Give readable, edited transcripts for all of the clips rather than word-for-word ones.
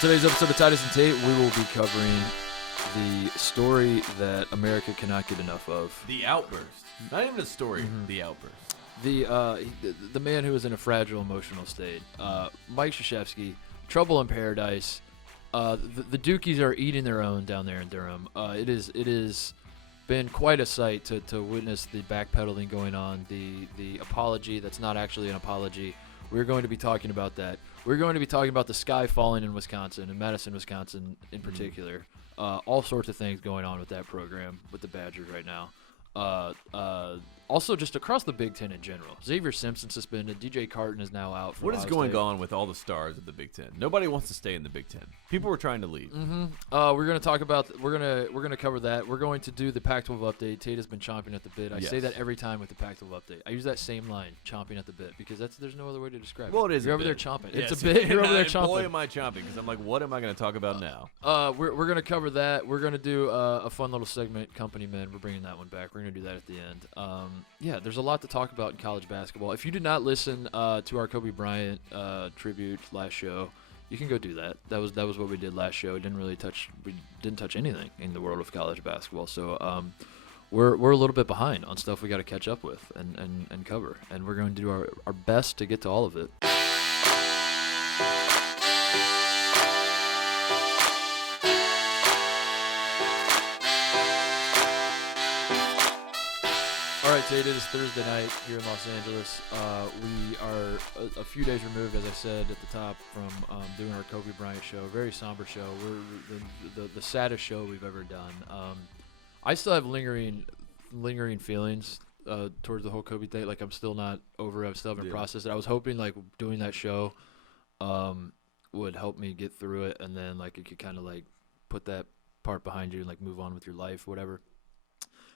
Today's episode of Titus Tate, we will be covering the story that America cannot get enough of. The outburst. Not even a story, the outburst. The man who is in a fragile emotional state. Mike Krzyzewski, trouble in paradise. The Dukies are eating their own down there in Durham. It is been quite a sight to witness the backpedaling going on, the apology that's not actually an apology. We're going to be talking about that. We're going to be talking about the sky falling in Wisconsin, in Madison, Wisconsin in particular. All sorts of things going on with that program, with the Badgers right now. Also, just across the Big Ten in general. Xavier Simpson suspended. DJ Carton is now out. What is going on with all the stars of the Big Ten? Nobody wants to stay in the Big Ten. People were trying to leave. We're going to talk about. We're gonna cover that. We're going to do the Pac-12 update. Tate has been chomping at the bit. I say that every time with the Pac-12 update. I use that same line, chomping at the bit, because there's no other way to describe it. Well, it is. You're over there chomping. It's a bit. You're over there chomping. Boy, am I chomping, because I'm like, what am I going to talk about now? We're going to cover that. We're going to do a fun little segment, Company Men. We're bringing that one back. We're going to do that at the end. There's a lot to talk about in college basketball. If you did not listen to our Kobe Bryant tribute last show, you can go do that. That was what we did last show. We didn't touch anything in the world of college basketball. So we're a little bit behind on stuff we got to catch up with and cover, and we're going to do our best to get to all of it. All right, Tate, it is Thursday night here in Los Angeles. We are a few days removed, as I said at the top, from doing our Kobe Bryant show. Very somber show. We're the saddest show we've ever done. I still have lingering feelings towards the whole Kobe thing. Like, I'm still not over it. I still haven't processed it. I was hoping, like, doing that show would help me get through it, and then, like, it could kind of, like, put that part behind you and, like, move on with your life, whatever.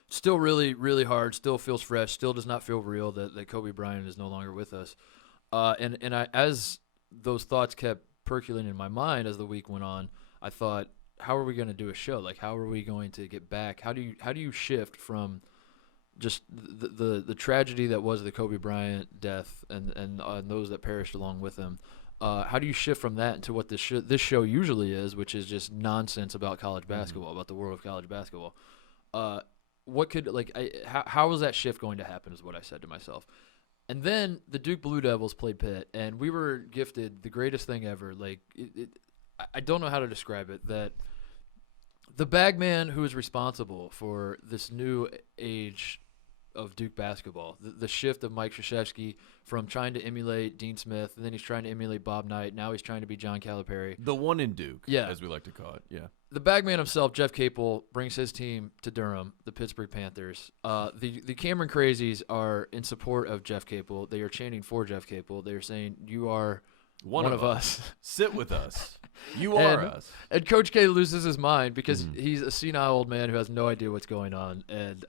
Still really, really hard. Still feels fresh. Still does not feel real that Kobe Bryant is no longer with us. And I, as those thoughts kept percolating in my mind as the week went on, I thought, how are we going to do a show? Like, how are we going to get back? How do you shift from just the tragedy that was the Kobe Bryant death and those that perished along with him? How do you shift from that into what this show usually is, which is just nonsense about college basketball, about the world of college basketball? What could, like, how is that shift going to happen is what I said to myself. And then the Duke Blue Devils played Pitt, and we were gifted the greatest thing ever. Like, I don't know how to describe it, that the bagman who is responsible for this new age of Duke basketball, the shift of Mike Krzyzewski from trying to emulate Dean Smith, and then he's trying to emulate Bob Knight, now he's trying to be John Calipari. The one in Duke, as we like to call it, The bagman himself, Jeff Capel, brings his team to Durham, the Pittsburgh Panthers. The Cameron Crazies are in support of Jeff Capel. They are chanting for Jeff Capel. They are saying, you are one of us. Sit with us. You are us. And Coach K loses his mind because he's a senile old man who has no idea what's going on. And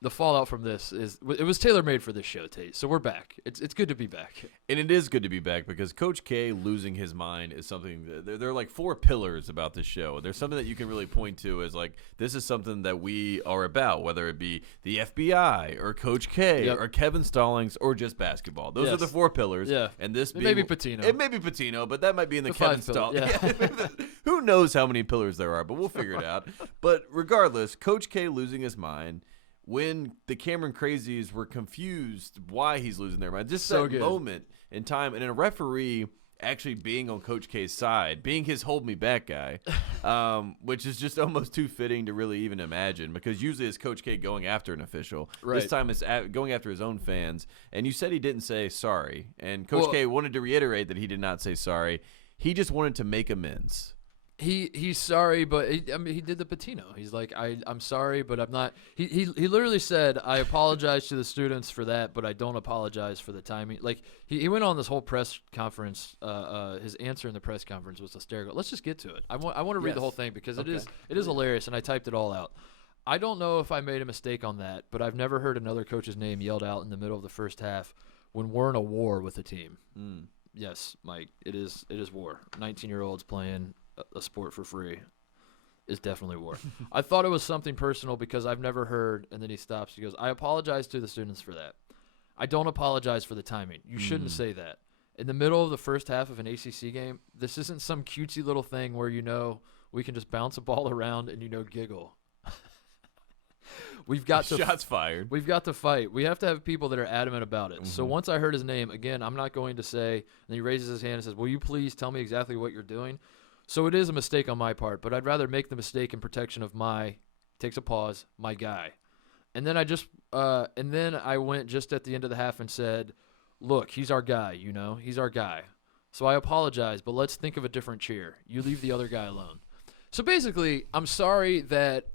the fallout from this it was tailor-made for this show, Tate. So we're back. It's good to be back. And it is good to be back because Coach K losing his mind is something there are like four pillars about this show. There's something that you can really point to as like, this is something that we are about, whether it be the FBI or Coach K or Kevin Stallings or just basketball. Those are the four pillars. Yeah. And this may be Patino. It may be Patino, but that might be in the Kevin Stallings. Yeah. Who knows how many pillars there are, but we'll figure it out. But regardless, Coach K losing his mind, when the Cameron Crazies were confused why he's losing their mind. Just so that moment in time, and a referee actually being on Coach K's side, being his hold me back guy, which is just almost too fitting to really even imagine, because usually it's Coach K going after an official. Right. This time it's going after his own fans. And you said he didn't say sorry, and Coach K wanted to reiterate that he did not say sorry. He just wanted to make amends. He's sorry, but he did the Patino. He's like, I'm sorry, but I'm not. He literally said, I apologize to the students for that, but I don't apologize for the timing. Like, he went on this whole press conference. His answer in the press conference was hysterical. Let's just get to it. I want to read the whole thing because it is hilarious, and I typed it all out. I don't know if I made a mistake on that, but I've never heard another coach's name yelled out in the middle of the first half when we're in a war with a team. Yes, Mike, it is war. 19-year-olds playing a sport for free is definitely war. I thought it was something personal because I've never heard, and then he stops. He goes, I apologize to the students for that. I don't apologize for the timing. You shouldn't say that. in the middle of the first half of an ACC game, this isn't some cutesy little thing where we can just bounce a ball around and giggle. We've got to shots fired. We've got to fight. We have to have people that are adamant about it. So once I heard his name, again, I'm not going to say, and he raises his hand and says, will you please tell me exactly what you're doing? So it is a mistake on my part, but I'd rather make the mistake in protection of my guy. And then I went just at the end of the half and said, look, he's our guy, he's our guy. So I apologize, but let's think of a different cheer. You leave the other guy alone. So basically, I'm sorry that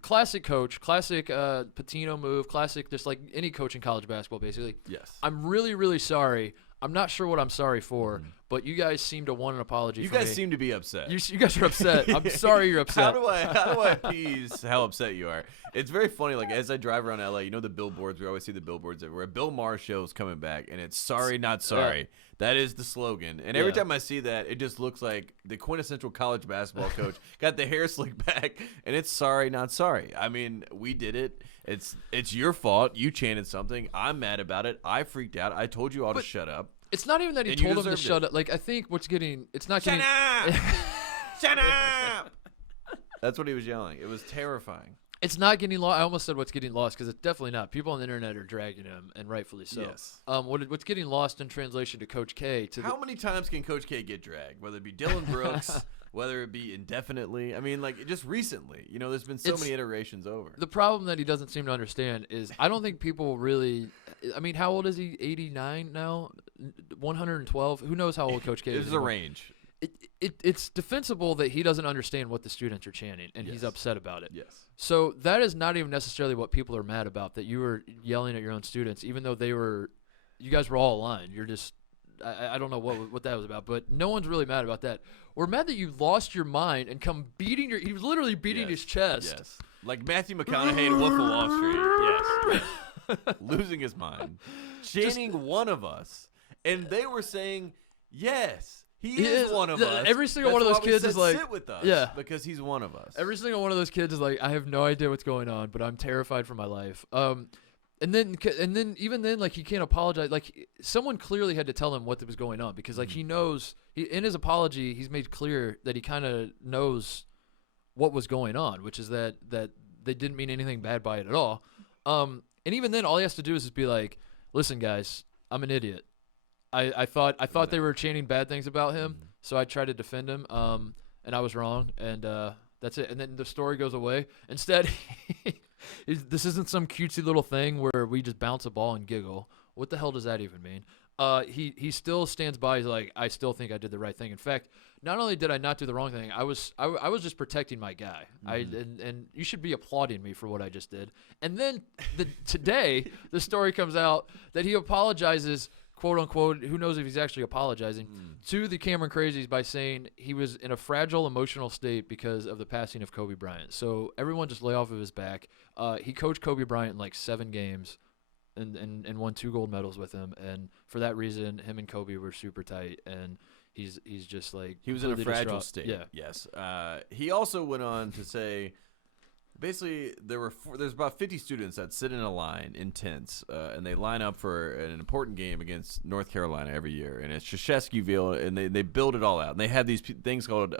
classic coach, classic Patino move, classic just like any coach in college basketball, basically. Yes. I'm really, really sorry. I'm not sure what I'm sorry for, but you guys seem to want an apology You from guys me. seem to be upset. You guys are upset. I'm sorry you're upset. How do I appease how upset you are? It's very funny. Like, as I drive around LA, the billboards. We always see the billboards everywhere. Bill Maher's show's coming back, and it's sorry, not sorry. Yeah. That is the slogan. And every time I see that, it just looks like the quintessential college basketball coach got the hair slicked back, and it's sorry, not sorry. I mean, we did it. It's your fault. You chanted something. I'm mad about it. I freaked out. I told you all to shut up. It's not even that he told him to shut up. Like, I think Shut up! Shut up! That's what he was yelling. It was terrifying. It's not getting lost. I almost said what's getting lost because it's definitely not. People on the internet are dragging him, and rightfully so. Yes. What's getting lost in translation to Coach K? How many times can Coach K get dragged? Whether it be Dylan Brooks, whether it be indefinitely. I mean, like, just recently. There's been so many iterations over. The problem that he doesn't seem to understand is I don't think people really. I mean, how old is he? 89 now? 112? Who knows how old Coach K is? There's a range. It's defensible that he doesn't understand what the students are chanting, and he's upset about it. Yes. So that is not even necessarily what people are mad about, that you were yelling at your own students, even though you guys were all aligned. You're just, I don't know what that was about, but no one's really mad about that. We're mad that you lost your mind and come he was literally beating his chest. Yes. Like Matthew McConaughey in Wolf of Wall Street. Yes. Losing his mind. Chanting one of us. And they were saying, yes. He is one of us. Every single one of those kids is like, sit with us, because he's one of us. Every single one of those kids is like, I have no idea what's going on, but I'm terrified for my life. And then even then, like, he can't apologize. Like, someone clearly had to tell him what was going on, because like he knows. In his apology, he's made clear that he kind of knows what was going on, which is that they didn't mean anything bad by it at all. And even then, all he has to do is just be like, listen, guys, I'm an idiot. I thought they were chanting bad things about him, so I tried to defend him, and I was wrong, and that's it. And then the story goes away. Instead, this isn't some cutesy little thing where we just bounce a ball and giggle. What the hell does that even mean? He still stands by. He's like, I still think I did the right thing. In fact, not only did I not do the wrong thing, I was just protecting my guy. And you should be applauding me for what I just did. And then today, the story comes out that he apologizes, quote unquote, who knows if he's actually apologizing, to the Cameron Crazies by saying he was in a fragile emotional state because of the passing of Kobe Bryant. So everyone just lay off of his back. He coached Kobe Bryant in like 7 games and won 2 gold medals with him. And for that reason, him and Kobe were super tight. And he's just like, he was in a fragile distraught. state. Yeah. Yes. He also went on to say, basically, there's about 50 students that sit in a line in tents, and they line up for an important game against North Carolina every year, and it's Krzyzewskiville, and they build it all out, and they have these things called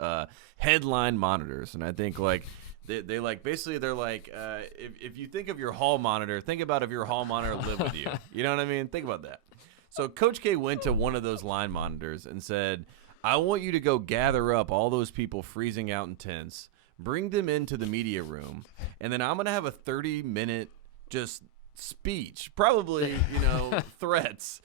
headline monitors, and I think like they like basically they're like if you think of your hall monitor, think about if your hall monitor lived with you. You know what I mean? Think about that. So Coach K went to one of those line monitors and said, I want you to go gather up all those people freezing out in tents, bring them into the media room, and then I'm going to have a 30-minute just speech, probably, threats,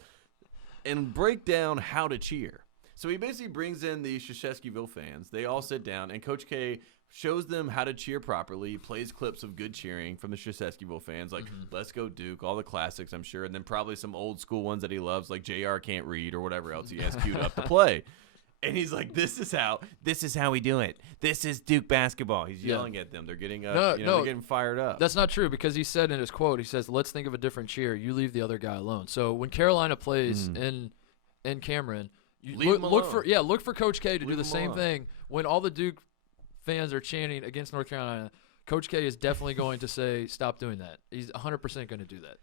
and break down how to cheer. So he basically brings in the Krzyzewskiville fans. They all sit down, and Coach K shows them how to cheer properly. He plays clips of good cheering from the Krzyzewskiville fans, like Let's Go Duke, all the classics, I'm sure, and then probably some old school ones that he loves, like JR Can't Read or whatever else he has queued up to play. And he's like, this is how we do it. This is Duke basketball. He's yelling at them. They're getting they're getting fired up. That's not true, because he said in his quote, he says, let's think of a different cheer. You leave the other guy alone. So when Carolina plays in Cameron, you look for Coach K to do the same thing. When all the Duke fans are chanting against North Carolina, Coach K is definitely going to say, stop doing that. He's 100% going to do that.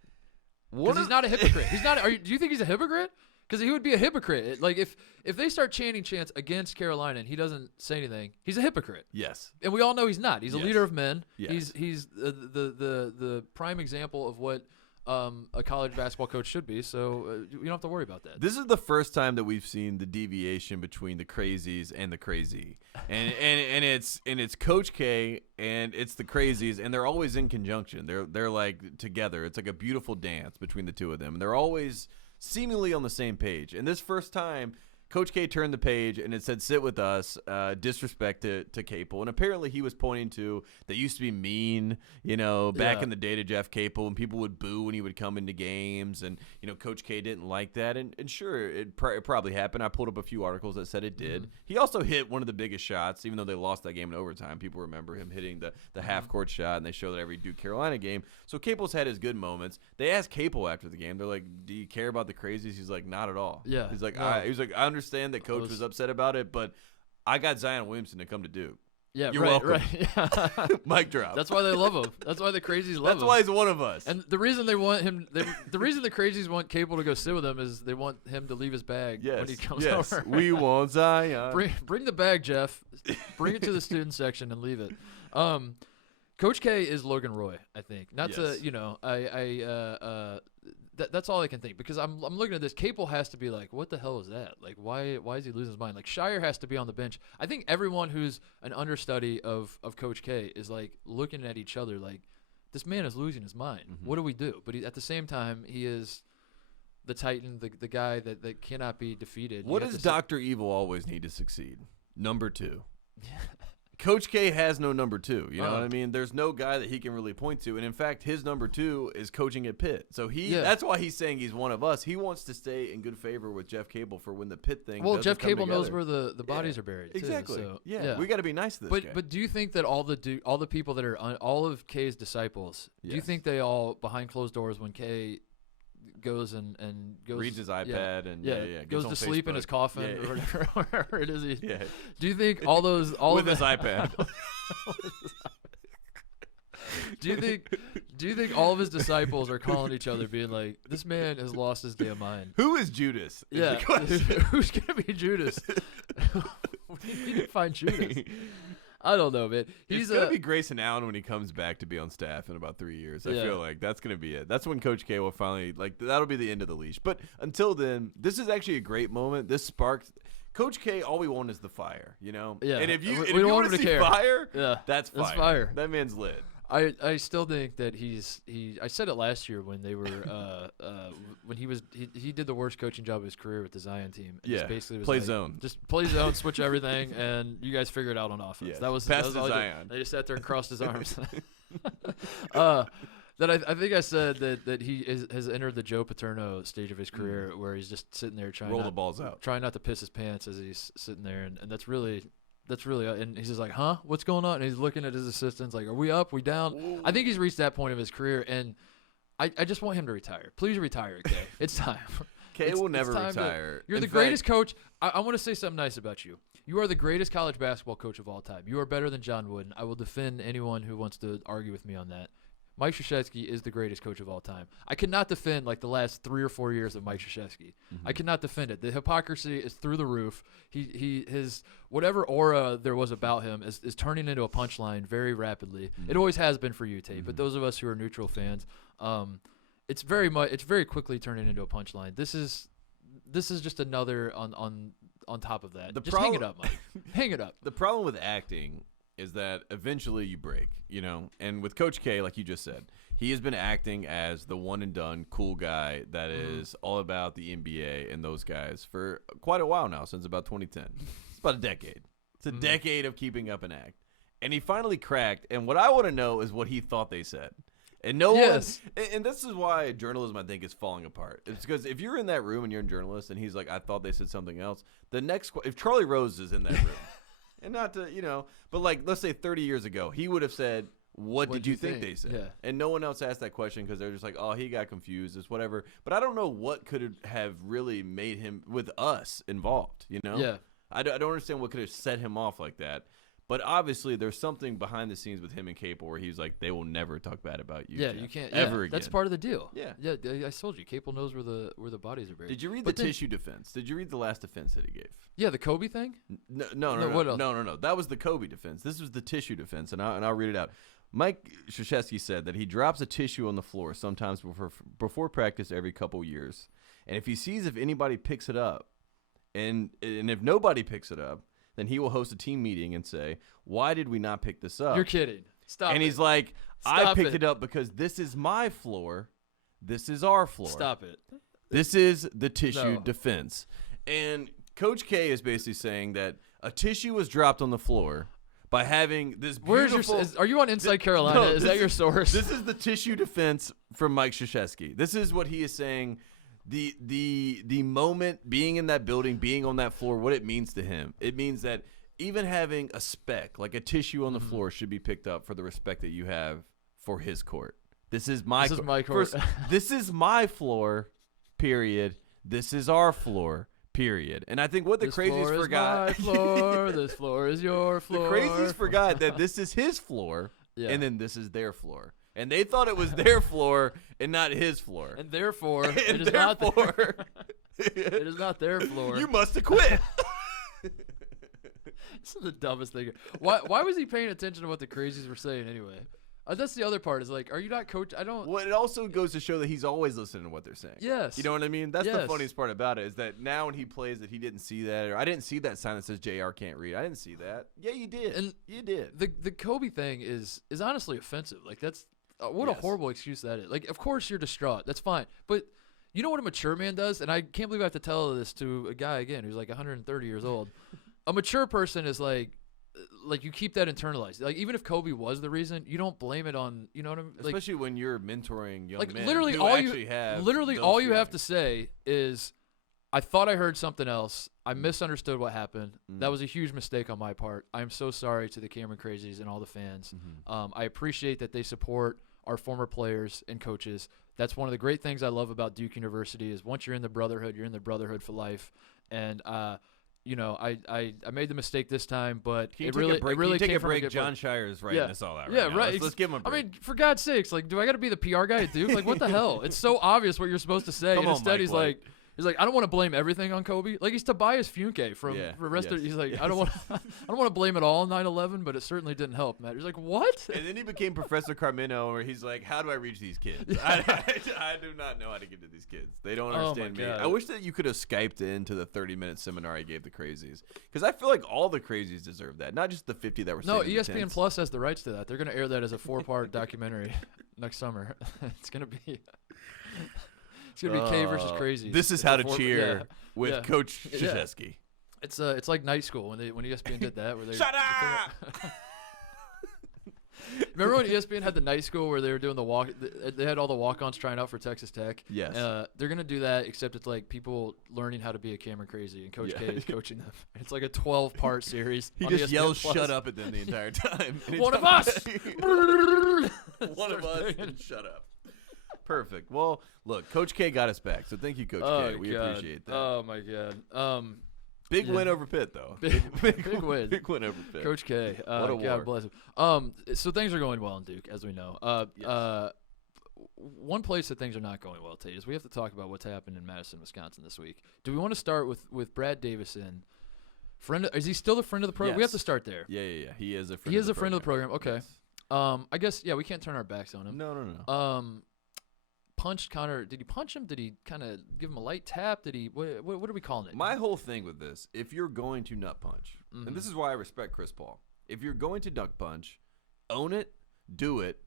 Because he's not a hypocrite. He's not. Do you think he's a hypocrite? Because he would be a hypocrite. Like if they start chanting chants against Carolina and he doesn't say anything, he's a hypocrite. Yes. And we all know he's not. He's a leader of men. Yes. He's the prime example of what a college basketball coach should be. So you don't have to worry about that. This is the first time that we've seen the deviation between the Crazies and the Crazy, and it's Coach K and it's the Crazies, and they're always in conjunction. They're like together. It's like a beautiful dance between the two of them. And they're always seemingly on the same page. And this first time, Coach K turned the page and it said, "Sit with us," disrespect to Capel. And apparently he was pointing to that used to be mean, back in the day to Jeff Capel, and people would boo when he would come into games. And, Coach K didn't like that. And sure, it probably happened. I pulled up a few articles that said it did. Mm-hmm. He also hit one of the biggest shots, even though they lost that game in overtime. People remember him hitting the half-court shot, and they show that every Duke Carolina game. So Capel's had his good moments. They asked Capel after the game. They're like, "Do you care about the Crazies?" He's like, "Not at all." Yeah. He's like, "I understand that Coach was upset about it, but I got Zion Williamson to come to Duke." Yeah, you're right, welcome. Right. Yeah. Mic drop. That's why they love him. That's why the Crazies love him. That's why he's one of us. And the reason they want him, the reason the Crazies want Capel to go sit with him is they want him to leave his bag when he comes over. We want Zion. Bring the bag, Jeff. Bring it to the student section and leave it. Coach K is Logan Roy, I think. Not to, that's all I can think, because I'm looking at this. Capel has to be like, what the hell is that? Like, why is he losing his mind? Like, Shire has to be on the bench. I think everyone who's an understudy of Coach K is like looking at each other like, this man is losing his mind. Mm-hmm. What do we do? But at the same time, he is the Titan, the guy that cannot be defeated. What does Dr. Evil always need to succeed? Number 2. Coach K has no number 2. You know what I mean? There's no guy that he can really point to. And in fact, his number 2 is coaching at Pitt. So that's why he's saying he's one of us. He wants to stay in good favor with Jeff Capel for when the Pitt thing doesn't Jeff come Capel together. knows where the bodies are buried. Exactly. Too, so, we got to be nice to this guy. But do you think that all the people that are all of K's disciples, do you think they all, behind closed doors, when K goes and goes, reads his iPad and goes to sleep in his coffin or whatever it is. Do you think with his iPad? Do you think all of his disciples are calling each other, being like, "This man has lost his damn mind"? Who is Judas? Who's gonna be Judas? We need to find Judas. I don't know, man. He's going to be Grayson Allen when he comes back to be on staff in about 3 years. I feel like that's going to be it. That's when Coach K will finally, that'll be the end of the leash. But until then, this is actually a great moment. This sparks Coach K. All we want is the fire, Yeah. And if you want to see fire, that's fire. That's fire. That man's lit. I still think that I said it last year when they were when he did the worst coaching job of his career with the Zion team. And basically was play zone. Just play zone, switch everything, and you guys figure it out on offense. Yes. That was all Zion. They just sat there and crossed his arms. That I think I said that he has entered the Joe Paterno stage of his career, where he's just sitting there trying the balls out, trying not to piss his pants as he's sitting there, and that's really. And he's just like, huh? What's going on? And he's looking at his assistants like, are we up? We down? Ooh. I think he's reached that point of his career, and I just want him to retire. Please retire, Kay. It's time. Kay will never retire. You're the greatest coach. I want to say something nice about you. You are the greatest college basketball coach of all time. You are better than John Wooden. I will defend anyone who wants to argue with me on that. Mike Krzyzewski is the greatest coach of all time. I could not defend the last 3 or 4 years of Mike Krzyzewski. Mm-hmm. I could not defend it. The hypocrisy is through the roof. His whatever aura there was about him is turning into a punchline very rapidly. Mm-hmm. It always has been for you, Tate. Mm-hmm. But those of us who are neutral fans, it's very quickly turning into a punchline. This is just another on top of that. Hang it up, Mike. Hang it up. The problem with acting is that eventually you break, And with Coach K, like you just said, he has been acting as the one and done cool guy that is all about the NBA and those guys for quite a while now, since about 2010. It's about a decade. It's a decade of keeping up an act. And he finally cracked, and what I want to know is what he thought they said. And no one, and this is why journalism, I think, is falling apart. It's because if you're in that room and you're a journalist and he's like, I thought they said something else, if Charlie Rose is in that room, and not to, but let's say 30 years ago, he would have said, what did you think they said? Yeah. And no one else asked that question because they're just like, oh, he got confused. It's whatever. But I don't know what could have really made him, with us, involved, Yeah. I don't understand what could have set him off like that. But obviously, there's something behind the scenes with him and Capel where he's like, they will never talk bad about you. Yeah, Jeff, you can't ever again. That's part of the deal. Yeah, yeah. I told you, Capel knows where the bodies are buried. Did you read the tissue defense? Did you read the last defense that he gave? Yeah, the Kobe thing. No. That was the Kobe defense. This was the tissue defense, and I'll read it out. Mike Krzyzewski said that he drops a tissue on the floor sometimes before practice every couple years, and if he sees if anybody picks it up, and if nobody picks it up, then he will host a team meeting and say, why did we not pick this up? You're kidding. Stop and it. he's like, I picked it up because this is my floor. This is our floor. Stop it. This is the tissue defense. And Coach K is basically saying that a tissue was dropped on the floor by having this beautiful... Are you on Inside Carolina? Is that your source? This is the tissue defense from Mike Krzyzewski. This is what he is saying. The moment being in that building, being on that floor, what it means to him. It means that even having a speck, like a tissue on the floor, should be picked up for the respect that you have for his court. This is my court. First, this is my floor, period. This is our floor, period. And I think what the Crazies forgot. This floor is my floor. This floor is your floor. The Crazies forgot that this is his floor, and then this is their floor. And they thought it was their floor and not his floor. And therefore, it is not their floor. You must have quit. This is the dumbest thing. Why was he paying attention to what the Crazies were saying anyway? That's the other part. Is like, are you not coach? I don't. Well, it also goes to show that he's always listening to what they're saying. Yes. You know what I mean? That's the funniest part about it is that now when he plays that he didn't see that, or I didn't see that sign that says JR can't read. I didn't see that. Yeah, you did. And you did. The Kobe thing is honestly offensive. Like that's what a horrible excuse that is. Like, of course you're distraught. That's fine. But you know what a mature man does? And I can't believe I have to tell this to a guy again who's like 130 years old. A mature person is like you keep that internalized. Like even if Kobe was the reason, you don't blame it on, you know what I mean? Like, especially when you're mentoring young men. Literally who all you have to say is, I thought I heard something else. I misunderstood what happened. That was a huge mistake on my part. I'm so sorry to the Cameron Crazies and all the fans. I appreciate that they support our former players and coaches. That's one of the great things I love about Duke University is once you're in the brotherhood, you're in the brotherhood for life. And you know, I made the mistake this time, but it really take came a from break. a good John Shire's writing this all out. Yeah, right. Let's give him a break. I mean, for God's sakes, like, do I got to be the PR guy at Duke? Like, what the hell? It's so obvious what you're supposed to say, and instead he's like, I don't want to blame everything on Kobe. Like he's Tobias Funke from the rest of. He's like, I don't want to blame it all on 9/11, but it certainly didn't help, Matt. He's like, what? And then he became Professor Carmino, where he's like, how do I reach these kids? I do not know how to get to these kids. They don't understand me. I wish that you could have Skyped into the 30-minute seminar I gave the Crazies, because I feel like all the Crazies deserve that, not just the 50 that were. No, ESPN Plus has the rights to that. They're going to air that as a 4-part documentary next summer. It's going to be. It's gonna be K versus Crazy. This is how to cheer with Coach Krzyzewski. It's like night school when ESPN did that. Where they shut up. Remember when ESPN had the night school where they were doing the walk? They had all the walk-ons trying out for Texas Tech. Yes. They're gonna do that, except it's like people learning how to be a Cameron Crazy, and Coach K is coaching them. It's like a 12-part series. He just yells "shut up" at them the entire time. One of us. One of us. And shut up. Perfect. Well, look, Coach K got us back, so thank you, Coach K. We appreciate that. Oh my God. Big win over Pitt, though. Big win. Big win over Pitt. Coach K. What a God bless him. So things are going well in Duke, as we know. One place that things are not going well, Tate, is we have to talk about what's happened in Madison, Wisconsin this week. Do we want to start with Brad Davison? Is he still the friend of the program? Yes. We have to start there. Yeah. He is a friend. He is a friend of the program. Okay. Yes. I guess we can't turn our backs on him. No. Punched Connor. Did he punch him? Did he kind of give him a light tap? Did he? What are we calling it? My whole thing with this, if you're going to nut punch, and this is why I respect Chris Paul. If you're going to nut punch, own it, do it,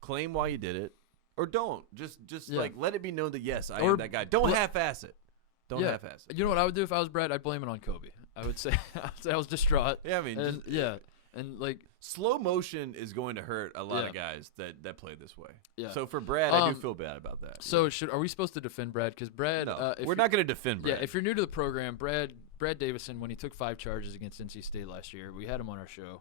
claim why you did it, or don't. Just like let it be known that yes, I am that guy. Don't half-ass it. Don't half-ass it. You know what I would do if I was Brad? I'd blame it on Kobe. I would say I was distraught. Yeah, I mean, and like slow motion is going to hurt a lot of guys that play this way. Yeah. So for Brad, I do feel bad about that. So are we supposed to defend Brad? Because Brad, no, we're not going to defend Brad. Yeah, if you're new to the program, Brad Davison, when he took 5 charges against NC State last year, we had him on our show.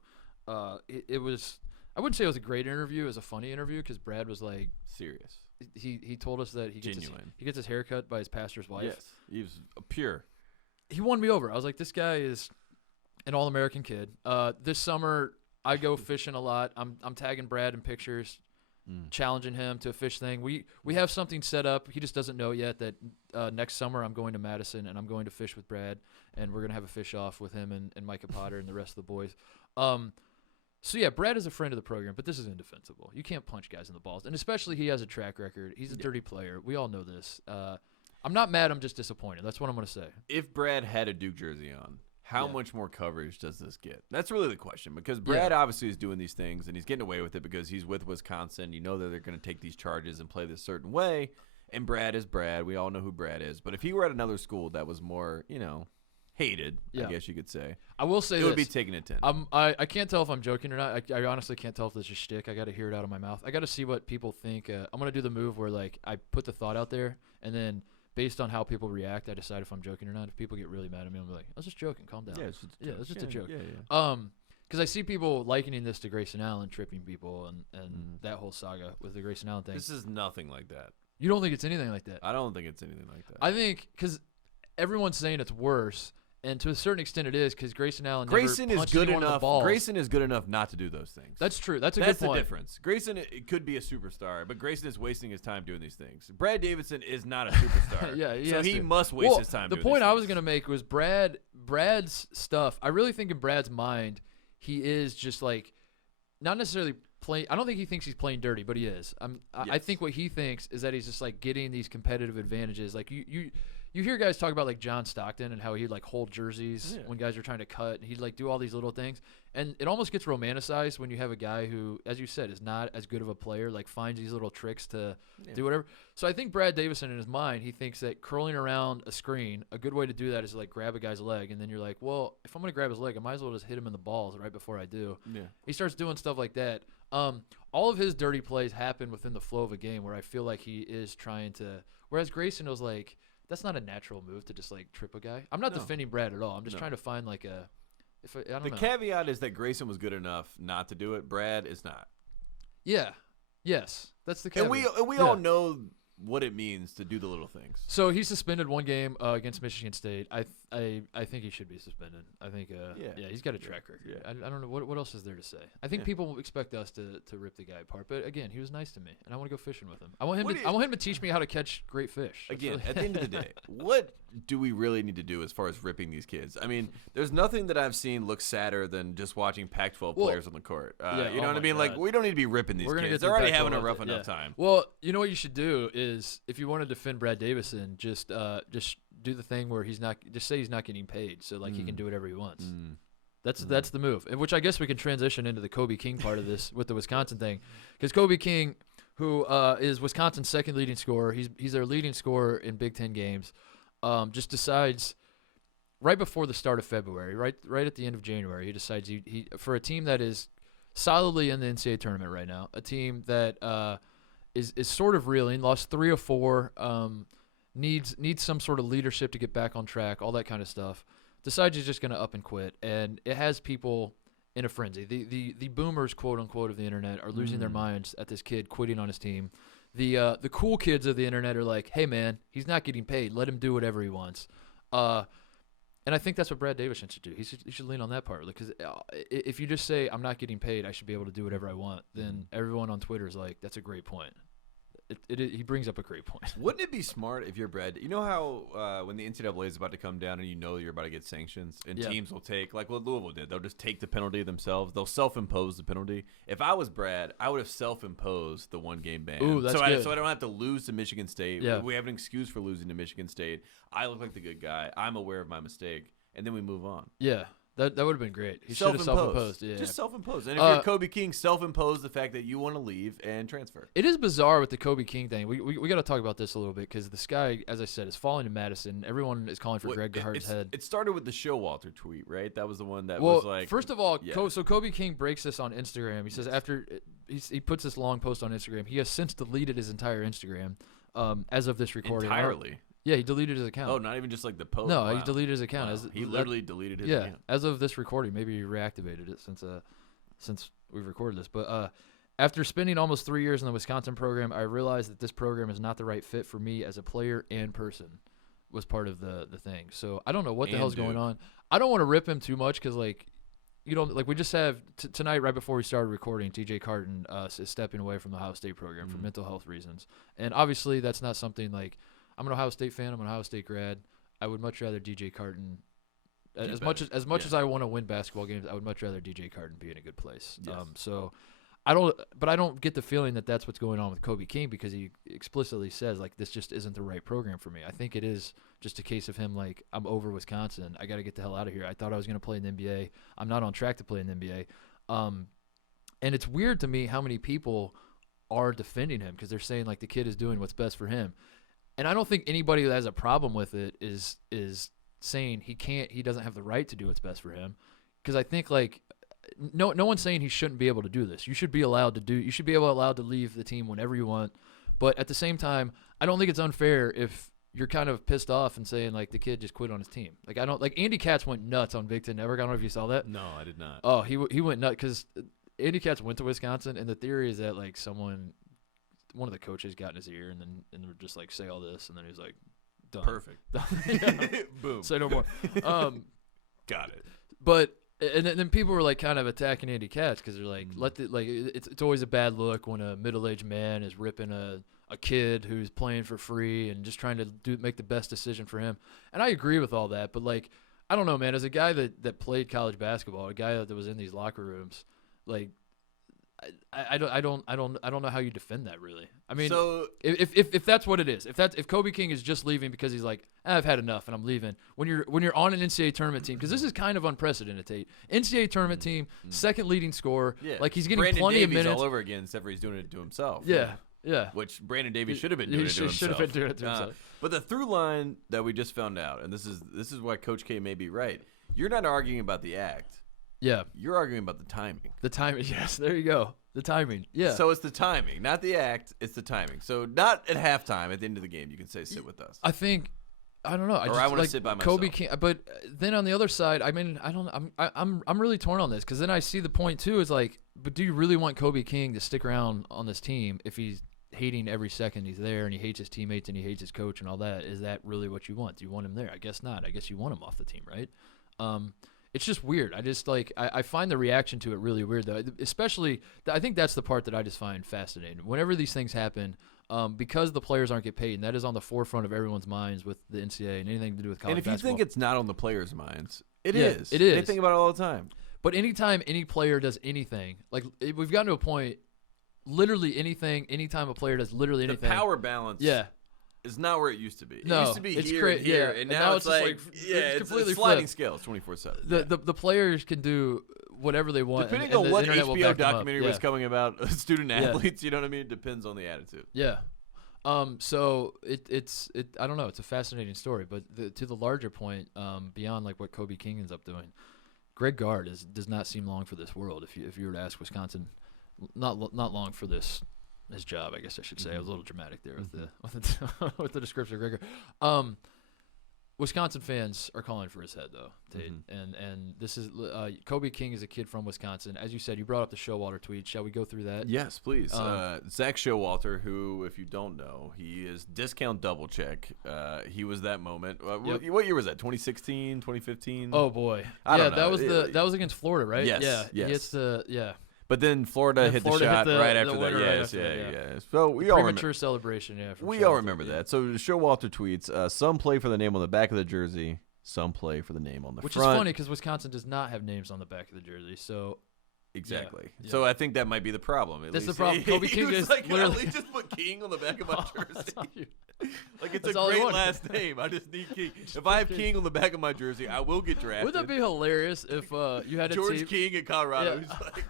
It was, I wouldn't say it was a great interview. It was a funny interview because Brad was like serious. He told us that he gets his hair cut by his pastor's wife. Yes, he was pure. He won me over. I was like, this guy is. an All-American kid. This summer, I go fishing a lot. I'm tagging Brad in pictures, challenging him to a fish thing. We have something set up. He just doesn't know yet that next summer I'm going to Madison and I'm going to fish with Brad, and we're going to have a fish off with him and Micah Potter and the rest of the boys. So, yeah, Brad is a friend of the program, but this is indefensible. You can't punch guys in the balls, and especially he has a track record. He's a dirty player. We all know this. I'm not mad. I'm just disappointed. That's what I'm going to say. If Brad had a Duke jersey on, how much more coverage does this get? That's really the question, because Brad obviously is doing these things, and he's getting away with it because he's with Wisconsin. You know that they're going to take these charges and play this certain way, and Brad is Brad. We all know who Brad is. But if he were at another school that was more, hated, I guess you could say. I will say it would be taken to 10. I can't tell if I'm joking or not. I honestly can't tell if this is shtick. I got to hear it out of my mouth. I got to see what people think. I'm going to do the move where, like, I put the thought out there, and then based on how people react, I decide if I'm joking or not. If people get really mad at me, I'm like, I was just joking. Calm down. Yeah, it's just a joke. Yeah. Because I see people likening this to Grayson Allen tripping people and that whole saga with the Grayson Allen thing. This is nothing like that. You don't think it's anything like that? I don't think it's anything like that. I think because everyone's saying it's worse. And to a certain extent, it is because Grayson Allen is good enough. Grayson is good enough not to do those things. That's true. That's a good point. That's the difference. Grayson it could be a superstar, but Grayson is wasting his time doing these things. Brad Davidson is not a superstar. So he must waste his time. The point I was going to make was Brad's stuff. I really think in Brad's mind, he is just like not necessarily playing. I don't think he thinks he's playing dirty, but he is. I think what he thinks is that he's just like getting these competitive advantages. Like you hear guys talk about like John Stockton and how he'd like hold jerseys when guys are trying to cut, and he'd like do all these little things, and it almost gets romanticized when you have a guy who, as you said, is not as good of a player, like finds these little tricks to do whatever. So I think Brad Davison in his mind, he thinks that curling around a screen, a good way to do that is to like grab a guy's leg, and then you're like, well, if I'm gonna grab his leg, I might as well just hit him in the balls right before I do. Yeah. He starts doing stuff like that. All of his dirty plays happen within the flow of a game where I feel like he is trying to, whereas Grayson was like, that's not a natural move to just like trip a guy. I'm not defending Brad at all. I'm just trying to find like a, I don't know. The caveat is that Grayson was good enough not to do it. Brad is not. Yeah. Yes. That's the caveat. And we all know what it means to do the little things. So he's suspended one game against Michigan State. I think he should be suspended. I think he's got a track record. Yeah. I don't know what else is there to say. I think people expect us to rip the guy apart, but again, he was nice to me, and I want to go fishing with him. I want him to teach me how to catch great fish. Again, at the end of the day, what do we really need to do as far as ripping these kids? I mean, there's nothing that I've seen look sadder than just watching Pac-12 players on the court. You know what I mean? God. Like, we don't need to be ripping these kids. They're already having a rough enough time. Well, you know what you should do is, if you want to defend Brad Davison, just do the thing where just say he's not getting paid, so like he can do whatever he wants. That's the move, which I guess we can transition into the Kobe King part of this with the Wisconsin thing, because Kobe King, who is Wisconsin's second leading scorer, he's their leading scorer in Big Ten games, just decides right before the start of February, right at the end of January, he decides he for a team that is solidly in the NCAA tournament right now, a team that is sort of reeling, lost 3 of 4, needs some sort of leadership to get back on track, all that kind of stuff. Decides he's just going to up and quit, and it has people in a frenzy. The boomers, quote unquote, of the internet are losing their minds at this kid quitting on his team. The cool kids of the internet are like, hey man, he's not getting paid. Let him do whatever he wants. And I think that's what Brad Davison should do. He should lean on that part, because if you just say I'm not getting paid, I should be able to do whatever I want, then everyone on Twitter is like, that's a great point. He brings up a great point. Wouldn't it be smart if you're Brad? You know how when the NCAA is about to come down and you know you're about to get sanctions, and teams will take, like what Louisville did, they'll just take the penalty themselves. They'll self-impose the penalty. If I was Brad, I would have self-imposed the one-game ban. Ooh, that's good. So I don't have to lose to Michigan State. Yeah. We have an excuse for losing to Michigan State. I look like the good guy. I'm aware of my mistake, and then we move on. Yeah. That would have been great. He should have self-imposed. Yeah. Just self-imposed. And if you're Kobe King, self-impose the fact that you want to leave and transfer. It is bizarre with the Kobe King thing. We got to talk about this a little bit, because the sky, as I said, is falling in Madison. Everyone is calling for Greg Gardner's head. It started with the Showalter tweet, right? That was the one that was like. First of all, so Kobe King breaks this on Instagram. He says after he puts this long post on Instagram, he has since deleted his entire Instagram as of this recording. Entirely. Yeah, he deleted his account. Oh, not even just like the post. No, he deleted his account. Wow. He literally deleted his account. As of this recording, maybe he reactivated it since we've recorded this. But after spending almost 3 years in the Wisconsin program, I realized that this program is not the right fit for me as a player and person. was part of the thing. So I don't know what the And hell's going Duke. on. I don't want to rip him too much because like. You don't like. We just have tonight, right before we started recording. T.J. Carton is stepping away from the Ohio State program for mental health reasons, and obviously that's not something like I'm an Ohio State fan. I'm an Ohio State grad. I would much rather D.J. Carton, as much as I want to win basketball games, I would much rather D.J. Carton be in a good place. Yes. So I don't get the feeling that that's what's going on with Kobe King because he explicitly says like this just isn't the right program for me. I think it is just a case of him like I'm over Wisconsin. I got to get the hell out of here. I thought I was going to play in the NBA. I'm not on track to play in the NBA. And it's weird to me how many people are defending him because they're saying like the kid is doing what's best for him. And I don't think anybody that has a problem with it is saying he doesn't have the right to do what's best for him. Because I think like no one's saying he shouldn't be able to do this. You should be allowed to leave the team whenever you want. But at the same time, I don't think it's unfair if you're kind of pissed off and saying like the kid just quit on his team. Like I don't like Andy Katz went nuts on Big Ten Network. I don't know if you saw that. No, I did not. Oh, he went nuts because Andy Katz went to Wisconsin, and the theory is that like one of the coaches got in his ear and would just like say all this, and then he's like, done. Perfect. Yeah. Boom. Say no more. Got it. But and then people were like kind of attacking Andy Katz because they're like, it's always a bad look when a middle-aged man is ripping a kid who's playing for free and just trying to make the best decision for him. And I agree with all that, but like I don't know, man. As a guy that played college basketball, a guy that was in these locker rooms, like I don't know how you defend that really. I mean, so if that's what it is, if Kobe King is just leaving because he's like I've had enough and I'm leaving, when you're on an NCAA tournament team, because this is kind of unprecedented, Tate. NCAA tournament team, second leading scorer, like he's getting Brandon plenty Davies of minutes all over again, except for he's doing it to himself. Yeah. Which Brandon Davies should have been doing it to himself. Should have been doing it to himself. But the through line that we just found out, and this is why Coach K may be right. You're not arguing about the act. Yeah. You're arguing about the timing. The timing, yes. There you go. The timing. Yeah. So it's the timing, not the act. It's the timing. So not at halftime, at the end of the game, you can say sit with us. I think. I don't know. I want to sit by myself. Kobe can't. But then on the other side, I mean, I don't. I'm really torn on this because then I see the point too. Is like, but do you really want Kobe King to stick around on this team if he's hating every second he's there and he hates his teammates and he hates his coach and all that? Is that really what you want? Do you want him there? I guess not. I guess you want him off the team, right? It's just weird. I just like I find the reaction to it really weird though. Especially, I think that's the part that I just find fascinating. Whenever these things happen, because the players aren't get paid, and that is on the forefront of everyone's minds with the NCAA and anything to do with college basketball. And if you think it's not on the players' minds, it Yeah, is. it is. They think about it all the time. But anytime any player does anything, like we've gotten to a point, literally anything, anytime a player does literally anything, The power balance. yeah. Is not where it used to be. It No, used to be it's here and here, yeah. and now it's just like it's completely it's sliding flipped. scales 24/7. The players can do whatever they want. Depending and on the what internet will HBO back them up. documentary was coming about student athletes, you know what I mean? It depends on the attitude. Yeah. So it's I don't know. It's a fascinating story, but to the larger point, beyond like what Kobe King ends up doing, Greg Gard does not seem long for this world. If you were to ask Wisconsin, not long for his job, I guess I should say. I was a little dramatic there with the description of Greg Gard. Wisconsin fans are calling for his head, though, Tate. And this is Kobe King is a kid from Wisconsin. As you said, you brought up the Showalter tweet. Shall we go through that? Yes, please. Zach Showalter, who, if you don't know, he is Discount Double Check. He was that moment. Yep. What year was that? 2016, 2015? Oh boy, I don't know. that was against Florida, right? Yes, Yeah, yes. He hits But then Florida hit the shot right after that. Yes, yeah. So we all premature celebration. Yeah, we all remember that. So Showalter tweets: some play for the name on the back of the jersey, some play for the name on the Which front. is funny because Wisconsin does not have names on the back of the jersey. So exactly. Yeah. So I think that might be the problem. That's the problem. Kobe King was is like, literally at least just put King on the back of my jersey. Like it's That's a all he great wanted. last name. I just need King. If I have King on the back of my jersey, I will get drafted. Wouldn't that be hilarious if you had a George team? King in Colorado? Yeah. He's like,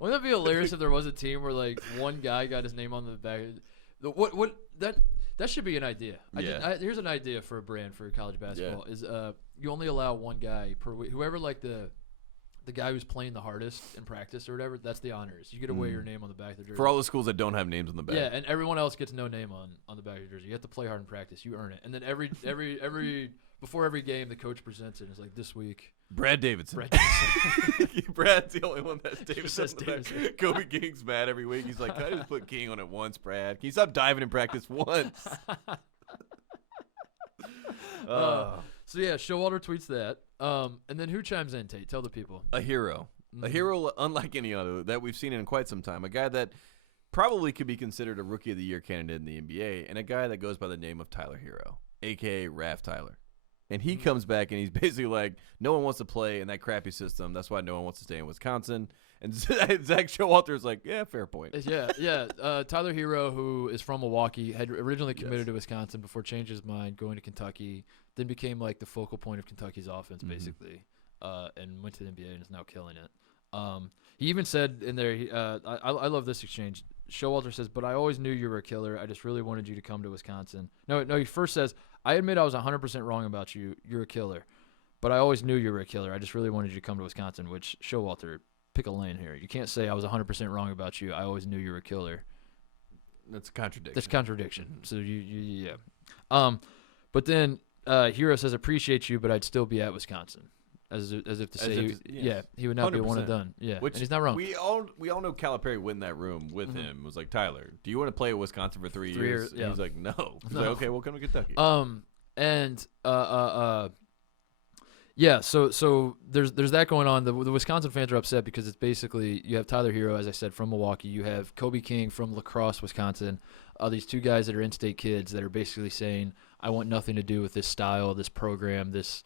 Wouldn't that be hilarious if there was a team where like one guy got his name on the back? That should be an idea. Yeah. Here's an idea for a brand for college basketball: is you only allow one guy per week. Whoever like the guy who's playing the hardest in practice or whatever, that's the honors. You get to wear your name on the back of the jersey. for all the schools that don't have names on the back. Yeah, and everyone else gets no name on the back of your jersey. You have to play hard in practice. You earn it. And then every before every game, the coach presents it. It's like this week. Brad Davidson. Brad's the only one that's Davidson. Says Davidson. Kobe King's mad every week. He's like, can I just put King on it once, Brad? Can you stop diving in practice once? So yeah, Showalter tweets that. And then who chimes in, Tate? Tell the people. A hero. A hero unlike any other that we've seen in quite some time. A guy that probably could be considered a Rookie of the Year candidate in the NBA, and a guy that goes by the name of Tyler Hero, a.k.a. Raf Tyler. And he comes back and he's basically like, no one wants to play in that crappy system. That's why no one wants to stay in Wisconsin. And Zach Showalter is like, yeah, fair point. Yeah. Tyler Hero, who is from Milwaukee, had originally committed to Wisconsin before changing his mind, going to Kentucky, then became like the focal point of Kentucky's offense, basically, and went to the NBA and is now killing it. He even said in there, I love this exchange. Showalter says, but I always knew you were a killer. I just really wanted you to come to Wisconsin. No, he first says, I admit I was 100% wrong about you. You're a killer. But I always knew you were a killer. I just really wanted you to come to Wisconsin, which Showalter, pick a lane here. You can't say I was 100% wrong about you. I always knew you were a killer. That's a contradiction. That's contradiction. So yeah. But then Hero says, appreciate you, but I'd still be at Wisconsin. As if to say, he would not 100%. Be a one and done. Yeah, which and he's not wrong. We all know Calipari went in that room with him. It was like, Tyler, do you want to play at Wisconsin for 3 years? Yeah. And he's like, no. He's like, okay, we'll come to Kentucky. Yeah. So there's that going on. The Wisconsin fans are upset because it's basically you have Tyler Hero, as I said, from Milwaukee. You have Kobe King from La Crosse, Wisconsin. These two guys that are in-state kids that are basically saying, I want nothing to do with this style, this program, this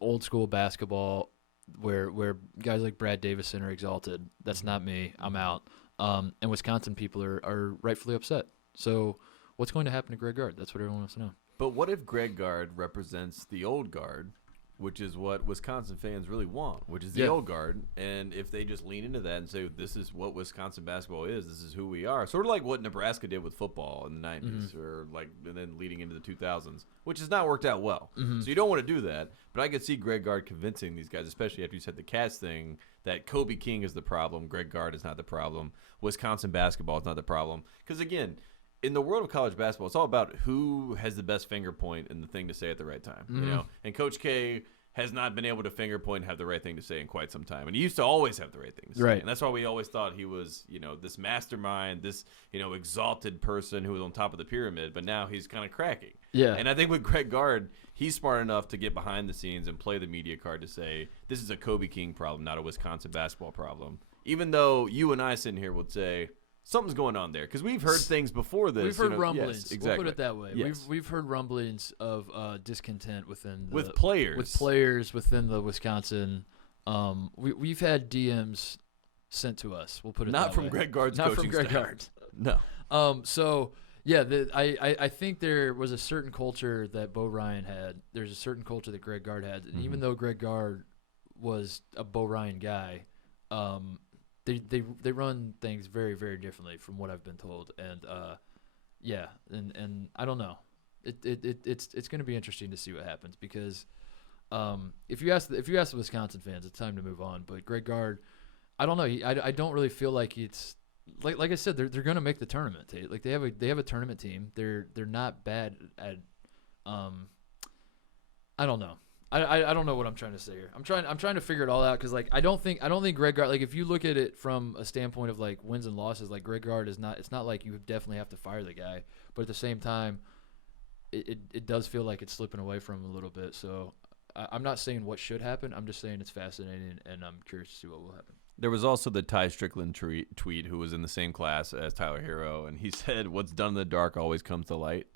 old school basketball where guys like Brad Davison are exalted. That's not me. I'm out. And Wisconsin people are rightfully upset. So what's going to happen to Greg Gard? That's what everyone wants to know. But what if Greg Gard represents the old guard, which is what Wisconsin fans really want, which is the old guard, and if they just lean into that and say, this is what Wisconsin basketball is, this is who we are, sort of like what Nebraska did with football in the 90s, or like, and then leading into the 2000s, which has not worked out well. So you don't want to do that, but I could see Greg Gard convincing these guys, especially after you said the Cats thing, that Kobe King is the problem, Greg Gard is not the problem, Wisconsin basketball is not the problem. Because again, in the world of college basketball, it's all about who has the best finger point and the thing to say at the right time. You know, and Coach K has not been able to finger point and have the right thing to say in quite some time. And he used to always have the right thing to say. Right. And that's why we always thought he was, this mastermind, this, exalted person who was on top of the pyramid, but now he's kind of cracking. Yeah. And I think with Greg Gard, he's smart enough to get behind the scenes and play the media card to say, this is a Kobe King problem, not a Wisconsin basketball problem. Even though you and I sitting here would say, something's going on there, because we've heard things before this. We've heard rumblings. Yes, exactly. We'll put it that way. Yes. We've heard rumblings of discontent within with players within the Wisconsin. We've had DMs sent to us. We'll put it not that from way. Greg Gard's not coaching from Greg staff. Gard. No. So yeah, I think there was a certain culture that Bo Ryan had. There's a certain culture that Greg Gard had, and even though Greg Gard was a Bo Ryan guy, They run things very, very differently from what I've been told, and and I don't know. It's going to be interesting to see what happens, because if you ask the Wisconsin fans, it's time to move on. But Greg Gard, I don't know. I don't really feel like it's like I said. They're going to make the tournament. Like they have a tournament team. They're not bad at I don't know. I don't know what I'm trying to say here. I'm trying to figure it all out, because like I don't think Greg Gard, like if you look at it from a standpoint of like wins and losses, like Greg Gard is not. It's not like you definitely have to fire the guy, but at the same time, it does feel like it's slipping away from him a little bit. So I'm not saying what should happen. I'm just saying it's fascinating, and I'm curious to see what will happen. There was also the Ty Strickland tweet, who was in the same class as Tyler Hero, and he said, "What's done in the dark always comes to light."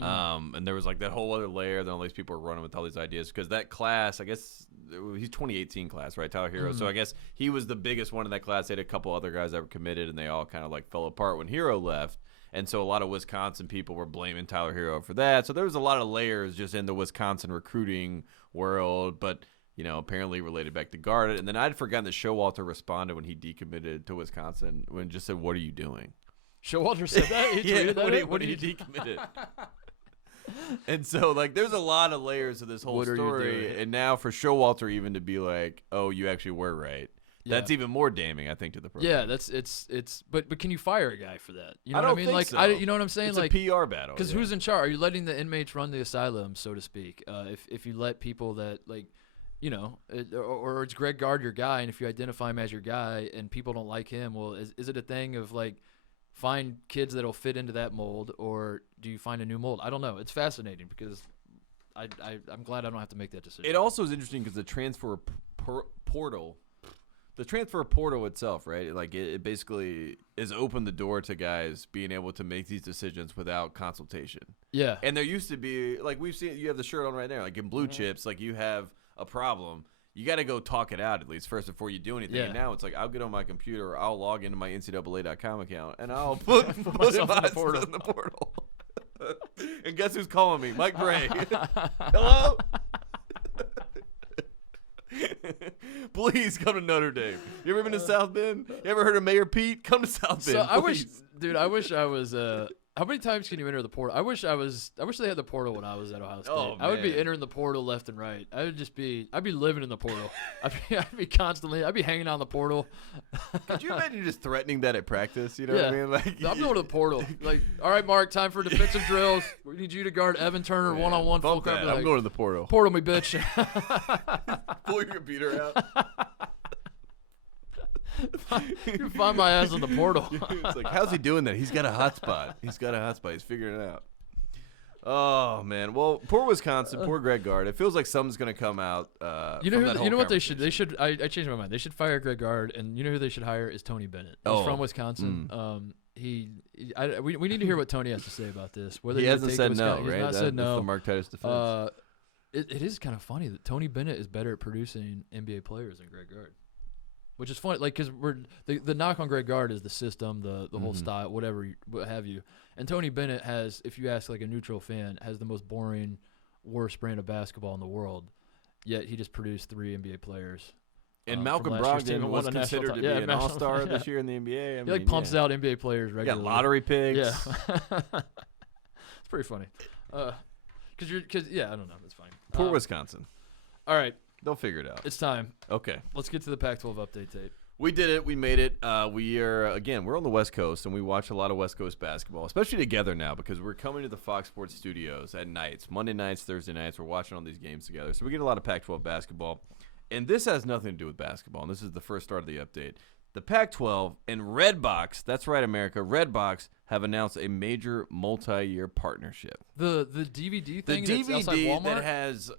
And there was like that whole other layer that all these people are running with all these ideas, because that class, I guess he's 2018 class, right? Tyler Hero. So I guess he was the biggest one in that class. They had a couple other guys that were committed, and they all kind of like fell apart when Hero left. And so a lot of Wisconsin people were blaming Tyler Hero for that. So there was a lot of layers just in the Wisconsin recruiting world, but apparently related back to Gard. And then I'd forgotten that Showalter responded when he decommitted to Wisconsin, when just said, "What are you doing?" Showalter said that? He tweeted that? What are you decommitted? And so, like, there's a lot of layers of this whole story. And now for Showalter even to be like, "Oh, you actually were right," that's even more damning, I think, to the program. Yeah, it's. But can you fire a guy for that? You know I don't what I mean? think Like, so. you know what I'm saying? It's like a PR battle. Because who's in charge? Are you letting the inmates run the asylum, so to speak? If you let people that like, or it's Greg Gard your guy, and if you identify him as your guy and people don't like him, well, is it a thing of like, find kids that'll fit into that mold, or do you find a new mold? I don't know. It's fascinating, because I'm glad I don't have to make that decision. It also is interesting because the transfer portal itself, right? Like it basically has opened the door to guys being able to make these decisions without consultation. Yeah. And there used to be, like we've seen, you have the shirt on right there, like in Blue Chips, like you have a problem. You got to go talk it out at least first before you do anything. Yeah. And now it's like I'll get on my computer, or I'll log into my NCAA.com account, and I'll put myself in the portal. And guess who's calling me? Mike Bray. Hello? Please come to Notre Dame. You ever been to South Bend? You ever heard of Mayor Pete? Come to South Bend. So I wish I was. How many times can you enter the portal? I wish they had the portal when I was at Ohio State. Oh, I would be entering the portal left and right. I'd be living in the portal. I'd be hanging out in the portal. Could you imagine just threatening that at practice? You know what I mean? Like, I'm going to the portal. Like, all right, Mark, time for defensive drills. We need you to guard Evan Turner one-on-one full court. I'm going to the portal. Portal me, bitch. Pull your computer out. You find my ass in the portal. It's like, how's he doing that? He's got a hotspot. He's figuring it out. Oh man. Well, poor Wisconsin, poor Greg Gard. It feels like something's gonna come out. You know what they should? I changed my mind. They should fire Greg Gard, and you know who they should hire is Tony Bennett. He's from Wisconsin. We need to hear what Tony has to say about this. Whether he hasn't said no, right? He's not said no. That's the Mark Titus defense. It is kind of funny that Tony Bennett is better at producing NBA players than Greg Gard. Which is funny, like, because the knock on Greg Gard is the system, the whole style, what have you. And Tony Bennett has, if you ask like a neutral fan, has the most boring, worst brand of basketball in the world. Yet he just produced 3 NBA players. And Malcolm Brogdon was considered to be an all-star this year in the NBA. He pumps out NBA players regularly. Yeah, lottery picks. Yeah, it's pretty funny. I don't know, that's fine. Poor Wisconsin. All right. They'll figure it out. It's time. Okay. Let's get to the Pac-12 update tape. We did it. We made it. We're on the West Coast, and we watch a lot of West Coast basketball, especially together now because we're coming to the Fox Sports studios at nights, Monday nights, Thursday nights. We're watching all these games together. So we get a lot of Pac-12 basketball. And this has nothing to do with basketball, and this is the first start of the update. The Pac-12 and Redbox, that's right, America, Redbox have announced a major multi-year partnership. The DVD thing the that's outside Walmart? that has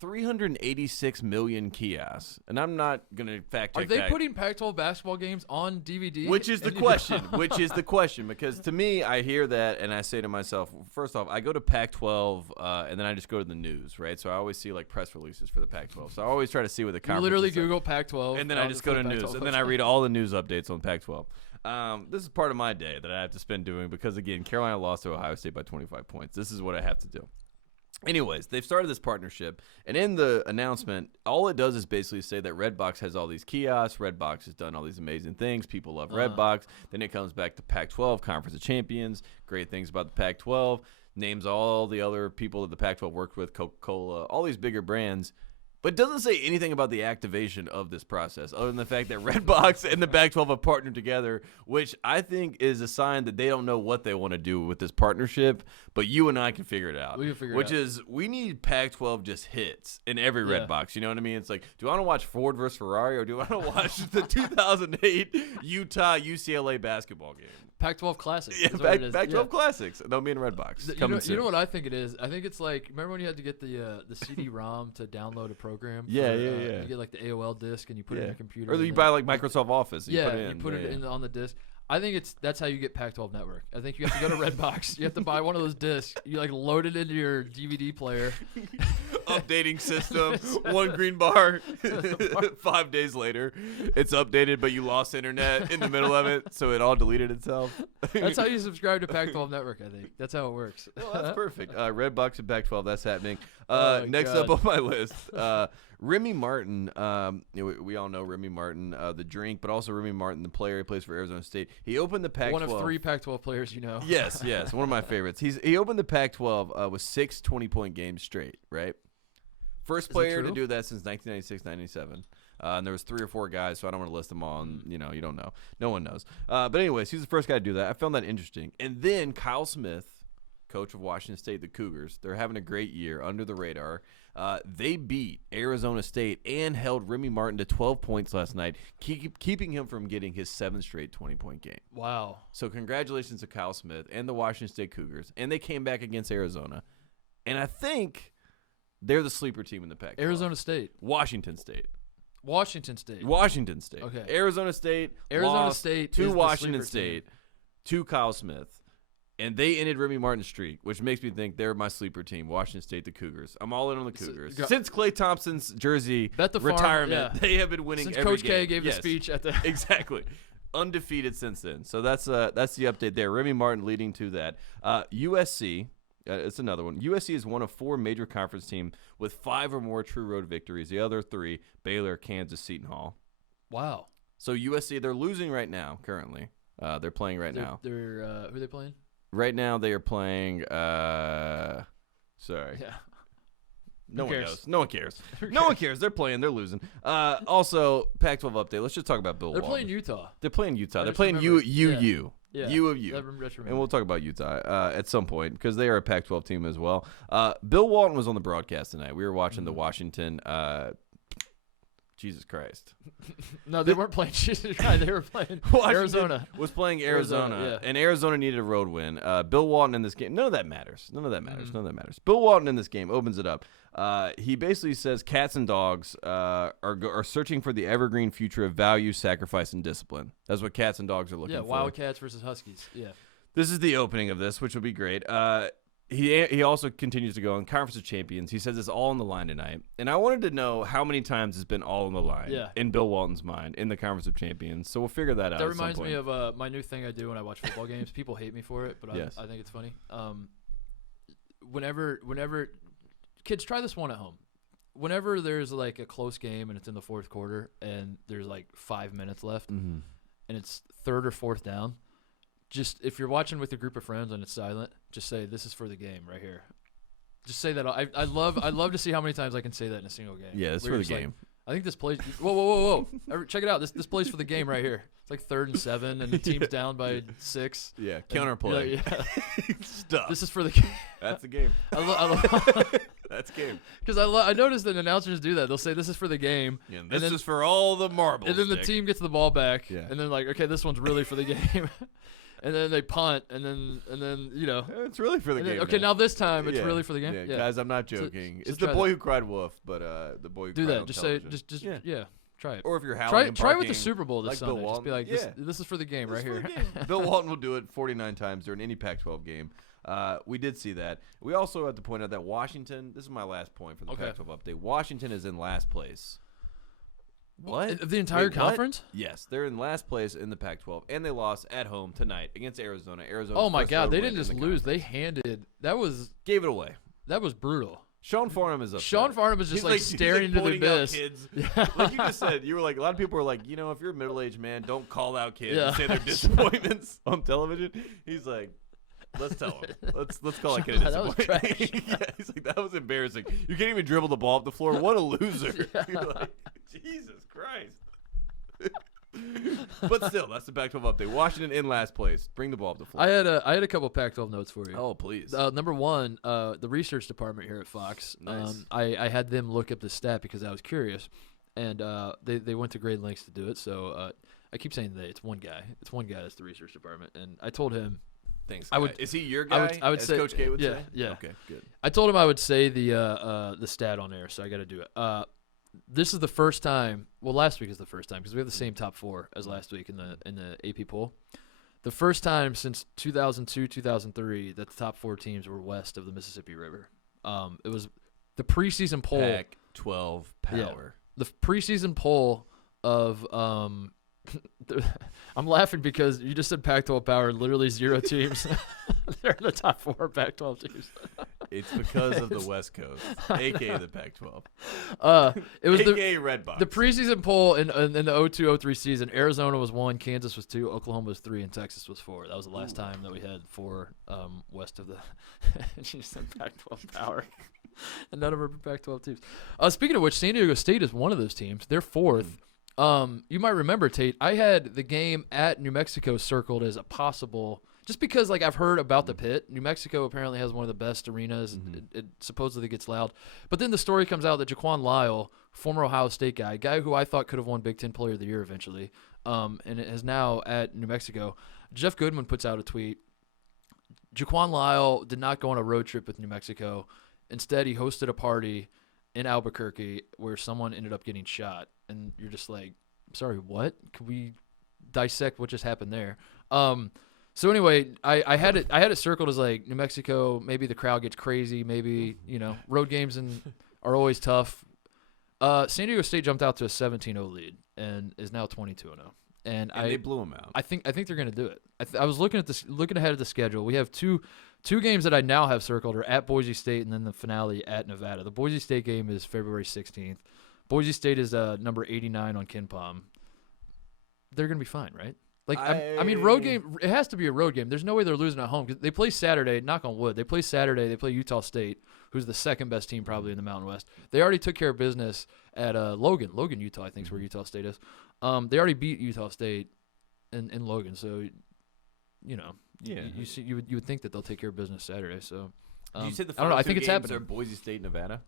386 million kiosks. And I'm not going to fact check that. Are they putting Pac-12 basketball games on DVD? Which is the question. Because to me, I hear that and I say to myself, first off, I go to Pac-12 and then I just go to the news, right? So I always see like press releases for the Pac-12. So I always try to see what the conference You literally Google Pac-12. And then I just go to news. And then I read all the news updates on Pac-12. This is part of my day that I have to spend doing because, again, Carolina lost to Ohio State by 25 points. This is what I have to do. Anyways, they've started this partnership, and in the announcement, all it does is basically say that Redbox has all these kiosks. Redbox has done all these amazing things. People love Redbox. Then it comes back to Pac-12, Conference of Champions, great things about the Pac-12, names all the other people that the Pac-12 worked with, Coca-Cola, all these bigger brands. But it doesn't say anything about the activation of this process, other than the fact that Redbox and the Pac-12 have partnered together, which I think is a sign that they don't know what they want to do with this partnership, but you and I can figure it out. We can figure it out. We need Pac-12 just hits in every Redbox. You know what I mean? It's like, do I want to watch Ford versus Ferrari, or do I want to watch the 2008 Utah-UCLA basketball game? Pac-12 Classics. Yeah, Pac-12 Classics. They'll be in Redbox. You know what I think it is? I think it's like, remember when you had to get the CD-ROM to download a program? Yeah. You get like the AOL disc and you put it in your computer. Or you buy like Microsoft Office. You put it in on the disc. I think that's how you get Pac-12 Network. I think you have to go to Redbox. You have to buy one of those discs. You like load it into your DVD player. Updating system, one green bar. 5 days later, it's updated, but you lost internet in the middle of it, so it all deleted itself. That's how you subscribe to Pac-12 Network, I think. That's how it works. Well, that's perfect. Redbox and Pac-12, that's happening. Next up on my list, Remi Martan. We all know Remi Martan, the drink, but also Remi Martan, the player. He plays for Arizona State. He opened the Pac-12. One of 3 Pac-12 players you know. Yes, one of my favorites. He opened the Pac-12 with 6 20-point games straight, right? First player to do that since 1996-97. And there was 3 or 4 guys, so I don't want to list them all. And, you don't know. No one knows. But anyways, he's the first guy to do that. I found that interesting. And then Kyle Smith, coach of Washington State, the Cougars, they're having a great year under the radar. They beat Arizona State and held Remi Martan to 12 points last night, keeping him from getting his 7th straight 20-point game. Wow. So congratulations to Kyle Smith and the Washington State Cougars. And they came back against Arizona. And I think They're the sleeper team in the Pac-12. Arizona State. Washington State. Washington State. Washington State. Okay. Arizona State. Lost to Washington State, to Kyle Smith. And they ended Remi Martin's streak, which makes me think they're my sleeper team, Washington State, the Cougars. I'm all in on the Cougars. Since Klay Thompson's jersey retirement, they have been winning since every Coach game. K gave the speech at the exactly. Undefeated since then. So that's the update there. Remi Martin leading to that. USC, it's another one. USC is one of 4 major conference teams with 5 or more true road victories. The other 3, Baylor, Kansas, Seton Hall. Wow. So USC, they're losing right now currently. They're playing right now. They're who are they playing? Right now they are playing sorry. Yeah. No one knows. No one cares. No one cares. They're playing. They're losing. Also, Pac-12 update. Let's just talk about Bill Walton. They're playing Utah. They're playing Utah. They're playing U of U. And we'll talk about Utah at some point because they are a Pac-12 team as well. Bill Walton was on the broadcast tonight. We were watching the Washington Jesus Christ. No, they weren't playing Jesus Christ. They were playing Arizona. Was playing Arizona, and Arizona needed a road win. Bill Walton in this game, none of that matters. None of that matters. Bill Walton in this game opens it up. He basically says cats and dogs are searching for the evergreen future of value, sacrifice, and discipline. That's what cats and dogs are looking for. Yeah, Wildcats versus Huskies. Yeah. This is the opening of this, which will be great. He also continues to go on Conference of Champions. He says it's all on the line tonight. And I wanted to know how many times it's been all on the line in Bill Walton's mind in the Conference of Champions. So we'll figure that out. That reminds me of my new thing I do when I watch football games. People hate me for it, but I think it's funny. Whenever kids, try this one at home. Whenever there's like a close game and it's in the fourth quarter and there's like 5 minutes left and it's 3rd or 4th down, just if you're watching with a group of friends and it's silent, just say this is for the game right here. Just say that. I love to see how many times I can say that in a single game. Yeah, it's for the game. I think this plays. Whoa! Check it out. This plays for the game right here. It's like 3rd and 7, and the team's down by 6. Yeah, counterplay. Stuff. This is for the game. That's the game. I love That's game. Because I noticed that announcers do that. They'll say this is for the game. Yeah, this is for all the marbles. And then the team gets the ball back. Yeah. And then like, okay, this one's really for the game. And then they punt, and then you know. It's really for the game. Okay, now this time it's really for the game. Yeah. Guys, I'm not joking. It's the boy who cried wolf, but the boy who do cried that. on Just television. say, try it. Or if you're howling, try with the Super Bowl this like Sunday. Bill Walton. Just be like, this is for the game right here. Bill Walton will do it 49 times during any Pac-12 game. We did see that. We also have to point out that Washington. This is my last point for the Pac-12 update. Washington is in last place. What? The entire conference? Yes, they're in last place in the Pac-12, and they lost at home tonight against Arizona. Oh my God, they didn't just lose; they handed. Gave it away. That was brutal. Sean Farnham is upset. Sean Farnham is just like staring into the abyss. Like you just said, you were like, a lot of people were like, you know, if you're a middle-aged man, don't call out kids and say their disappointments on television. He's like, let's tell him. Let's call that kid a disappointment. That was trash. Yeah, he's like, that was embarrassing. You can't even dribble the ball up the floor. What a loser. You're like, Jesus Christ. But still, that's the Pac-12 update. Washington in last place. Bring the ball up the floor. I had a couple Pac-12 notes for you. Oh, please. Number one, the research department here at Fox. Nice. I had them look up the stat because I was curious, and they went to great lengths to do it. So I keep saying they. It's one guy. It's one guy that's the research department, and I told him. Thanks. Is he your guy? I would as say Coach K would say. Yeah. Okay. Good. I told him I would say the stat on air, so I got to do it. This is the first time. Well, last week is the first time because we have the same top 4 as last week in the AP poll. The first time since 2002, 2003 that the top 4 teams were west of the Mississippi River. It was the preseason poll. Pac-12 power. Yeah, the preseason poll of I'm laughing because you just said Pac-12 power. Literally 0 teams. They're in the top 4 Pac-12 teams. It's because of the West Coast, aka the Pac-12. It was AKA Red Box. The preseason poll in the 02-03 season. Arizona was 1, Kansas was 2, Oklahoma was 3, and Texas was 4. That was the last time that we had 4 west of the. You said Pac-12 power, and none of them are Pac-12 teams. Speaking of which, San Diego State is one of those teams. They're 4th. You might remember, Tate, I had the game at New Mexico circled as a possible, just because like I've heard about the pit. New Mexico apparently has one of the best arenas. It supposedly gets loud. But then the story comes out that Jaquan Lyle, former Ohio State guy who I thought could have won Big Ten Player of the Year eventually, and it is now at New Mexico. Jeff Goodman puts out a tweet. Jaquan Lyle did not go on a road trip with New Mexico. Instead, he hosted a party in Albuquerque where someone ended up getting shot, and you're just like, sorry, what? Can we dissect what just happened there? So anyway, I had it circled as like New Mexico. Maybe the crowd gets crazy. Maybe road games are always tough. San Diego State jumped out to a 17-0 lead and is now 22-0. And they blew them out. I think they're going to do it. I was looking ahead at the schedule. We have two games that I now have circled are at Boise State and then the finale at Nevada. The Boise State game is February 16th. Boise State is number 89 on KenPom. They're going to be fine, right? Like I mean, road game. It has to be a road game. There's no way they're losing at home because they play Saturday. Knock on wood. They play Saturday. They play Utah State, who's the second best team probably in the Mountain West. They already took care of business at Logan, Utah. I think is where Utah State is. They already beat Utah State in Logan. So, you would think that they'll take care of business Saturday. So, you said the I don't know. I think games it's happening. are Boise State, Nevada.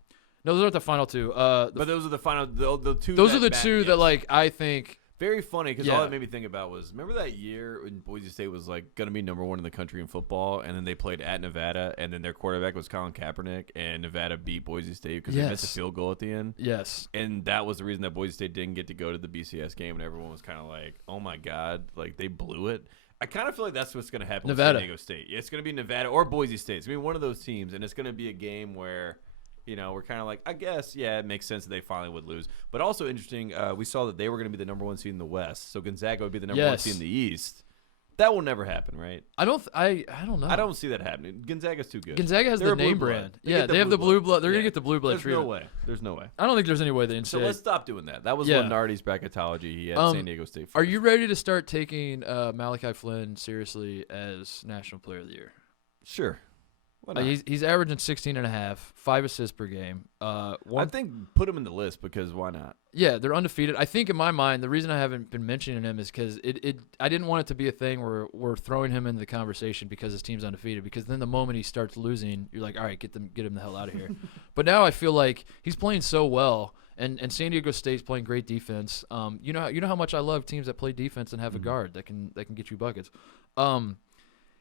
No, those aren't the final two. But those are the final. The two. Those are the two that like I think. Very funny because all that made me think about was remember that year when Boise State was like going to be number 1 in the country in football, and then they played at Nevada, and then their quarterback was Colin Kaepernick, and Nevada beat Boise State because they missed a field goal at the end. Yes, and that was the reason that Boise State didn't get to go to the BCS game, and everyone was kind of like, "Oh my God, like they blew it." I kind of feel like that's what's going to happen with San Diego State. It's going to be Nevada or Boise State. It's going to be one of those teams, and it's going to be a game where. We're kind of like, I guess, it makes sense that they finally would lose. But also interesting, we saw that they were going to be the number 1 seed in the West, so Gonzaga would be the number 1 seed in the East. That will never happen, right? I don't know. I don't see that happening. Gonzaga's too good. Gonzaga has the name brand. They have the blue blood. They're going to get the blue blood treatment. There's no way. I don't think there's any way they So let's stop doing that. That was Lenardi's bracketology. He had San Diego State first. Are you ready to start taking Malachi Flynn seriously as National Player of the Year? Sure. He's averaging 16.5, 5 assists per game. I think put him in the list because why not? Yeah, they're undefeated. I think in my mind, the reason I haven't been mentioning him is because I didn't want it to be a thing where we're throwing him into the conversation because his team's undefeated. Because then the moment he starts losing, you're like, all right, get him the hell out of here. But now I feel like he's playing so well, and San Diego State's playing great defense. You know how much I love teams that play defense and have a guard that can get you buckets.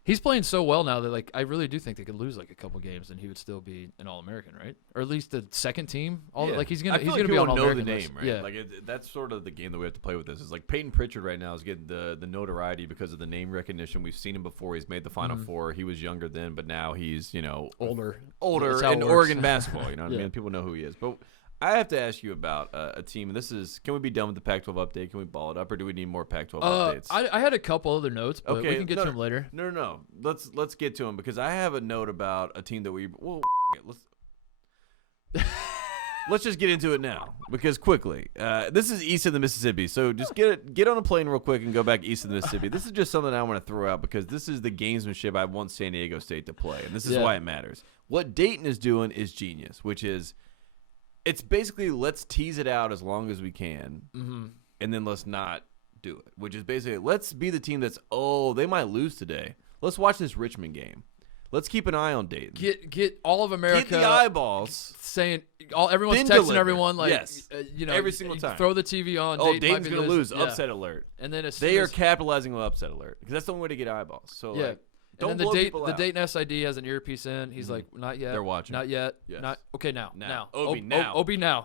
He's playing so well now that like I really do think they could lose like a couple games and he would still be an All-American, right? Or at least the second team. Like he's gonna be on All-American know the list. name, right? Yeah, like that's sort of the game that we have to play with this. Is like Peyton Pritchard right now is getting the notoriety because of the name recognition. We've seen him before. He's made the Final Four. He was younger then, but now he's older in Oregon basketball. You know what I mean? People know who he is, but. I have to ask you about a team, and this is, can we be done with the Pac-12 update? Can we ball it up, or do we need more Pac-12 updates? I had a couple other notes, but we can get to them later. No. Let's get to them, because I have a note about a team that let's just get into it now, because quickly. This is east of the Mississippi, so just get on a plane real quick and go back east of the Mississippi. This is just something I want to throw out, because this is the gamesmanship I want San Diego State to play, and this is why it matters. What Dayton is doing is genius, which is, it's basically let's tease it out as long as we can, and then let's not do it. Which is basically let's be the team that's they might lose today. Let's watch this Richmond game. Let's keep an eye on Dayton. Get all of America. Get the eyeballs. Saying everyone's texting everyone like every single time. Throw the TV on. Dayton's gonna lose. Yeah. Upset alert. And then they are capitalizing on upset alert because that's the only way to get eyeballs. So and then the Dayton SID has an earpiece in. He's like, not yet. They're watching. Not yet. Yes. Not okay. Now. Obi now. Obi now.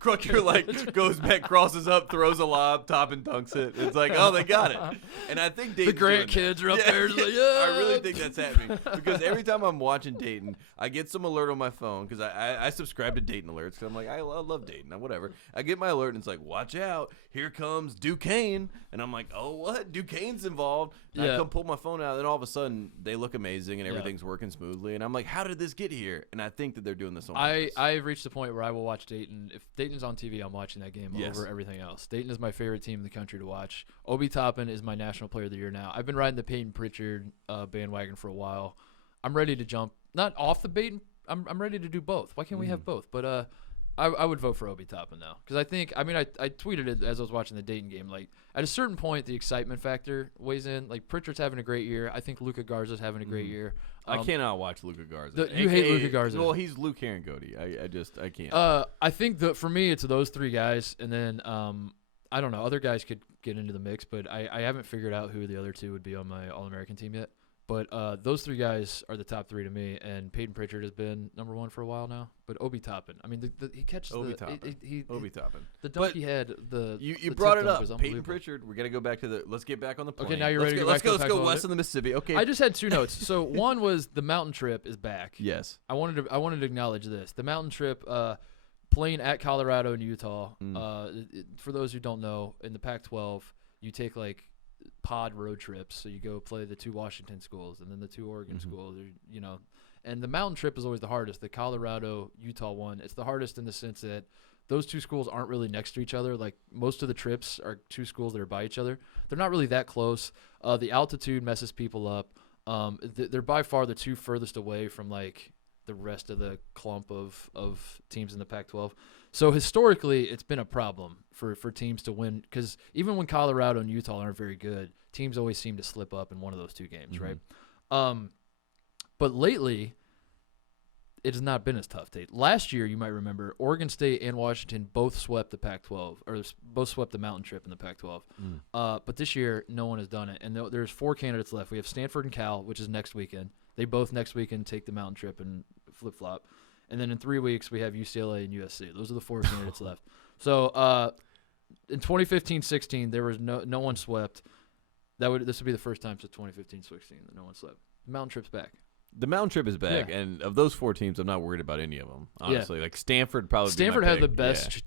Crooker like goes back, crosses up, throws a lob, top and dunks it. It's like, they got it. And I think Dayton's the grandkids are up there. Like, I really think that's happening because every time I'm watching Dayton, I get some alert on my phone because I subscribe to Dayton alerts because I'm like, I love Dayton. Whatever. I get my alert and it's like, watch out, here comes Duquesne, and I'm like, oh what? Duquesne's involved. And I come pull my phone out, and all of a sudden they look amazing and everything's working smoothly, and I'm like, how did this get here? And I think that they're doing this on purpose. I've reached the point where I will watch Dayton. If Dayton's on TV, I'm watching that game over everything else. Dayton is my favorite team in the country to watch. Obi Toppin is my National Player of the Year now. I've been riding the Peyton Pritchard bandwagon for a while. I'm ready to jump, not off the Peyton. I'm ready to do both. Why can't we have both? But I would vote for Obi Toppin now because I tweeted it as I was watching the Dayton game. Like at a certain point, the excitement factor weighs in. Like Pritchard's having a great year. I think Luka Garza's having a great year. I cannot watch Luka Garza. You hate Luka Garza. Well, he's Luke Herringody. I can't. I think for me, it's those three guys, and then I don't know. Other guys could get into the mix, but I haven't figured out who the other two would be on my All-American team yet. But those three guys are the top three to me, and Peyton Pritchard has been number one for a while now. But Obi Toppin, I mean, he catches Obi Toppin. Obi Toppin. The dunk he had. You brought it up, Peyton Pritchard. We got to go back to the. Let's get back on the plane. Okay, now you're ready to go back to the Let's go west of the Mississippi. Okay. I just had two notes. So one was the mountain trip is back. Yes. I wanted to acknowledge this. The mountain trip, playing at Colorado and Utah. For those who don't know, in the Pac-12, you take like pod road trips, so you go play the two Washington schools and then the two Oregon schools, and the mountain trip is always the hardest. The Colorado Utah one, it's the hardest in the sense that those two schools aren't really next to each other. Like most of the trips are two schools that are by each other. They're not really that close. The altitude messes people up. They're by far the two furthest away from like the rest of the clump of teams in the Pac-12. So historically, it's been a problem for teams to win, because even when Colorado and Utah aren't very good, teams always seem to slip up in one of those two games, right? But lately, it has not been as tough, Tate. Last year, you might remember, Oregon State and Washington both swept the Pac-12, or both swept the mountain trip in the Pac-12. But this year, no one has done it. And there's 4 candidates left. We have Stanford and Cal, which is next weekend. They both next weekend take the mountain trip and flip-flop. And then in 3 weeks, we have UCLA and USC. Those are the 4 candidates left. So in 2015-16, there was no one swept. This would be the first time since 2015-16 that no one swept. The mountain trip's back. The mountain trip is back, and of those 4 teams, I'm not worried about any of them. Honestly, like Stanford probably. Stanford has the best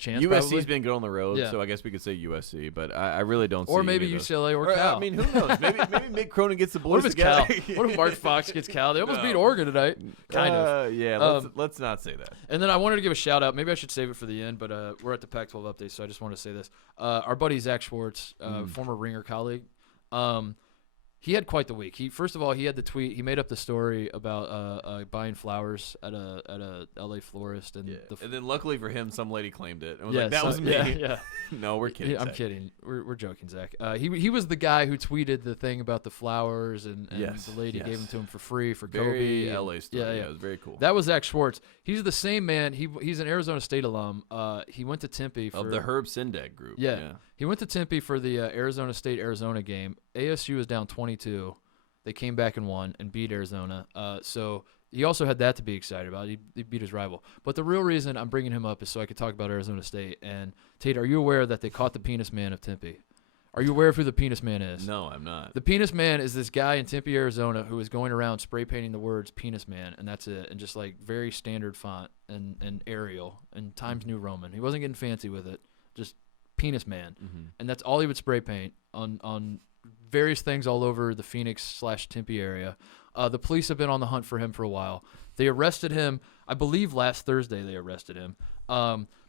chance. USC's been good on the road, so I guess we could say USC, but I really don't. Or maybe UCLA or Cal. I mean, who knows? Maybe Mick Cronin gets the boys together. What if Mark Fox gets Cal? They almost beat Oregon tonight. Kind of. Yeah. Let's not say that. And then I wanted to give a shout out. Maybe I should save it for the end, but we're at the Pac-12 update, so I just want to say this. Our buddy Zach Schwartz, former Ringer colleague. He had quite the week. First of all, he had the tweet. He made up the story about buying flowers at a LA florist, and then luckily for him, some lady claimed it and was like, "That was me." Yeah. No, we're kidding. I'm kidding. We're joking, Zach. He was the guy who tweeted the thing about the flowers, and the lady gave them to him for free for very Kobe. LA story. Yeah, it was very cool. That was Zach Schwartz. He's the same man. He's an Arizona State alum. He went to Tempe of the Herb Sindag group. Yeah. He went to Tempe for the Arizona State-Arizona game. ASU was down 22. They came back and won and beat Arizona. So he also had that to be excited about. He beat his rival. But the real reason I'm bringing him up is so I could talk about Arizona State. And, Tate, are you aware that they caught the Penis Man of Tempe? Are you aware of who the Penis Man is? No, I'm not. The Penis Man is this guy in Tempe, Arizona, who is going around spray painting the words Penis Man, and that's it, and just like very standard font and Arial and Times New Roman. He wasn't getting fancy with it, just Penis Man. And that's all he would spray paint on various things all over the Phoenix/Tempe area. The police have been on the hunt for him for a while. They arrested him, I believe last Thursday they arrested him.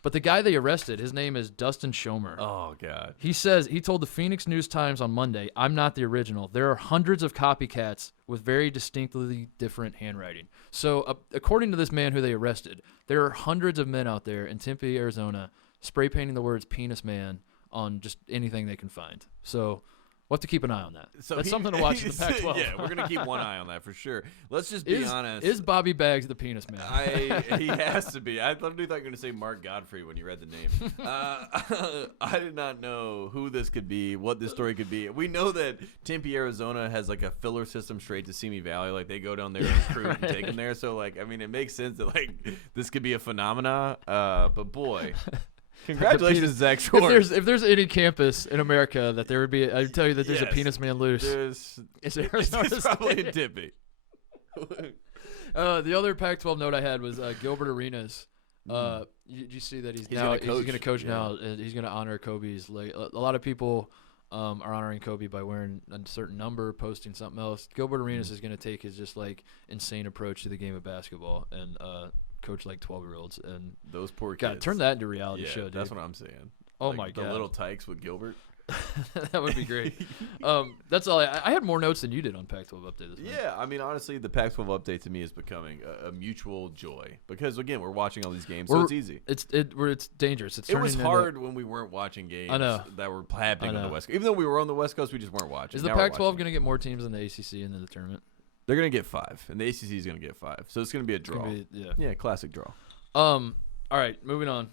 But the guy they arrested, his name is Dustin Schomer. Oh, God. He told the Phoenix News-Times on Monday, "I'm not the original. There are hundreds of copycats with very distinctly different handwriting." So according to this man who they arrested, there are hundreds of men out there in Tempe, Arizona, spray painting the words Penis Man on just anything they can find. So we'll have to keep an eye on that. So that's something to watch in the Pac-12. Yeah, we're going to keep one eye on that for sure. Let's just be honest. Is Bobby Baggs the Penis Man? He has to be. I thought you were going to say Mark Godfrey when you read the name. I did not know who this could be, what this story could be. We know that Tempe, Arizona has like a filler system straight to Simi Valley. Like they go down there and recruit and take them there. So like, I mean, it makes sense that like this could be a phenomena. But boy. Congratulations, Zach Schwartz. If there's any campus in America that there would be, I'd tell you that there's a Penis Man loose. It's probably in Tempe. The other Pac-12 note I had was Gilbert Arenas. Did you see that he's going to coach now? And he's going to honor Kobe's. Like a lot of people are honoring Kobe by wearing a certain number, posting something else. Gilbert Arenas is going to take his just like insane approach to the game of basketball and coach like 12-year-olds, and those poor kids. God, turn that into a reality show, dude. That's what I'm saying. Oh like my God, the little tykes with Gilbert. That would be great. That's all. I had more notes than you did on Pac-12 update this week. Yeah, I mean, honestly, the Pac-12 update to me is becoming a mutual joy because again, we're watching all these games, so it's easy. It's dangerous. It was hard when we weren't watching games that were happening on the West Coast. Even though we were on the West Coast, we just weren't watching. Is the Pac-12 going to get more teams than the ACC in the tournament? They're going to get 5, and the ACC is going to get 5. So it's going to be a draw. Yeah, classic draw. All right, moving on.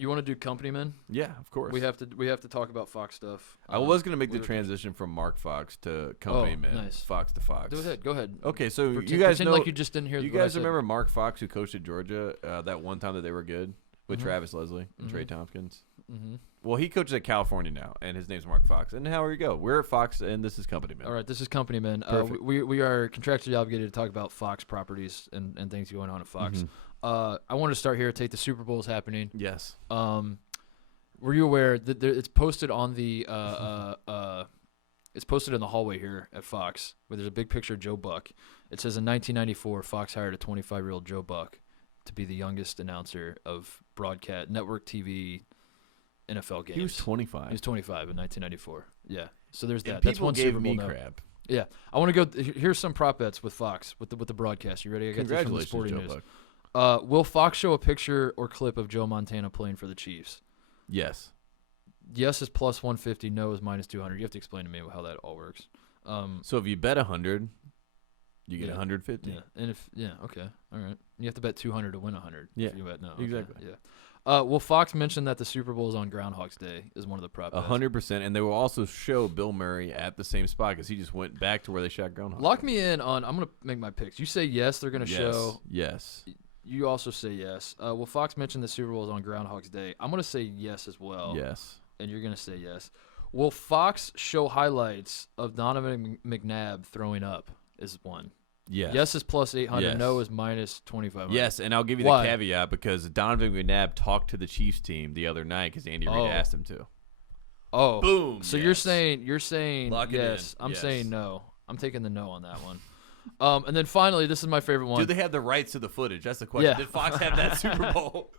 You want to do company men? Yeah, of course. We have to talk about Fox stuff. I was going to make the transition from Mark Fox to company men. Nice. Fox to Fox. Go ahead. Okay, so you guys know, like you just didn't hear. You guys remember Mark Fox, who coached at Georgia that one time that they were good with Travis Leslie and Trey Tompkins? Mm-hmm. Well, he coaches at California now, and his name's Mark Fox. And how are you go? We're at Fox, and this is Company Men. All right, this is Company Men. We are contractually obligated to talk about Fox properties and things going on at Fox. I want to start here. Take the Super Bowl is happening. Yes. Were you aware that it's posted on the it's posted in the hallway here at Fox, where there's a big picture of Joe Buck. It says in 1994, Fox hired a 25-year-old Joe Buck to be the youngest announcer of broadcast network TV NFL games. He was 25. He was 25 in 1994. Yeah. So there's that. And That's one gave Super Bowl me note. crap. Yeah. I want to go. Here's some prop bets with Fox with the broadcast. You ready? I got this from the Congratulations, Sporting Joe News. Buck. Will Fox show a picture or clip of Joe Montana playing for the Chiefs? Yes. Yes is plus 150. No is minus 200. You have to explain to me how that all works. So if you bet 100, you get 150. Yeah. And okay, all right. You have to bet 200 to win 100. Yeah. If you bet no. Exactly. Okay, yeah. Will Fox mention that the Super Bowl is on Groundhog's Day? Is one of the prop bets. 100%, and they will also show Bill Murray at the same spot because he just went back to where they shot Groundhog. Lock me in on. I'm gonna make my picks. You say yes, they're gonna show. Yes. You also say yes. Will Fox mention the Super Bowl is on Groundhog's Day? I'm gonna say yes as well. Yes. And you're gonna say yes. Will Fox show highlights of Donovan McNabb throwing up? Is one. Yes. Yes is plus 800. Yes. No is minus 2,500. Yes, and I'll give you the caveat because Donovan McNabb talked to the Chiefs team the other night because Andy Reid asked him to. Oh. Boom. So yes. you're saying Lock yes. it in. I'm Yes. saying no. I'm taking the no on that one. And then finally, this is my favorite one. Do they have the rights to the footage? That's the question. Yeah. Did Fox have that Super Bowl?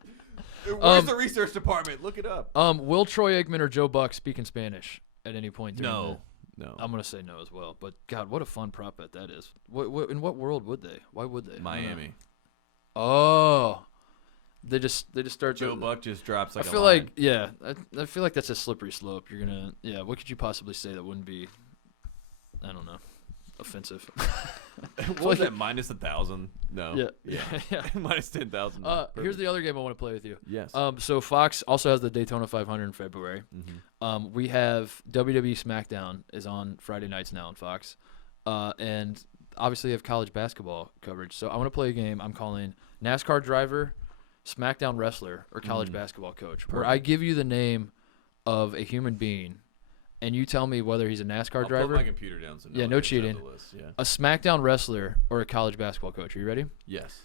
Where's the research department? Look it up. Will Troy Aikman or Joe Buck speak in Spanish at any point during No. I'm going to say no as well. But, God, what a fun prop bet that is. In what world would they? Why would they? Miami. Oh. They just start Joe Buck just drops like I feel a line. like, yeah. I feel like that's a slippery slope. You're going to, what could you possibly say that wouldn't be, I don't know, offensive? What was that, minus 1,000? No. Yeah. Minus 10,000. Here's the other game I want to play with you. Yes. So Fox also has the Daytona 500 in February. Mm-hmm. We have WWE SmackDown is on Friday nights now on Fox, and obviously have college basketball coverage. So I want to play a game I'm calling NASCAR driver, SmackDown wrestler, or college basketball coach, where I give you the name of a human being, and you tell me whether he's a NASCAR driver. Put my computer down. So no cheating. Yeah. A SmackDown wrestler or a college basketball coach. Are you ready? Yes.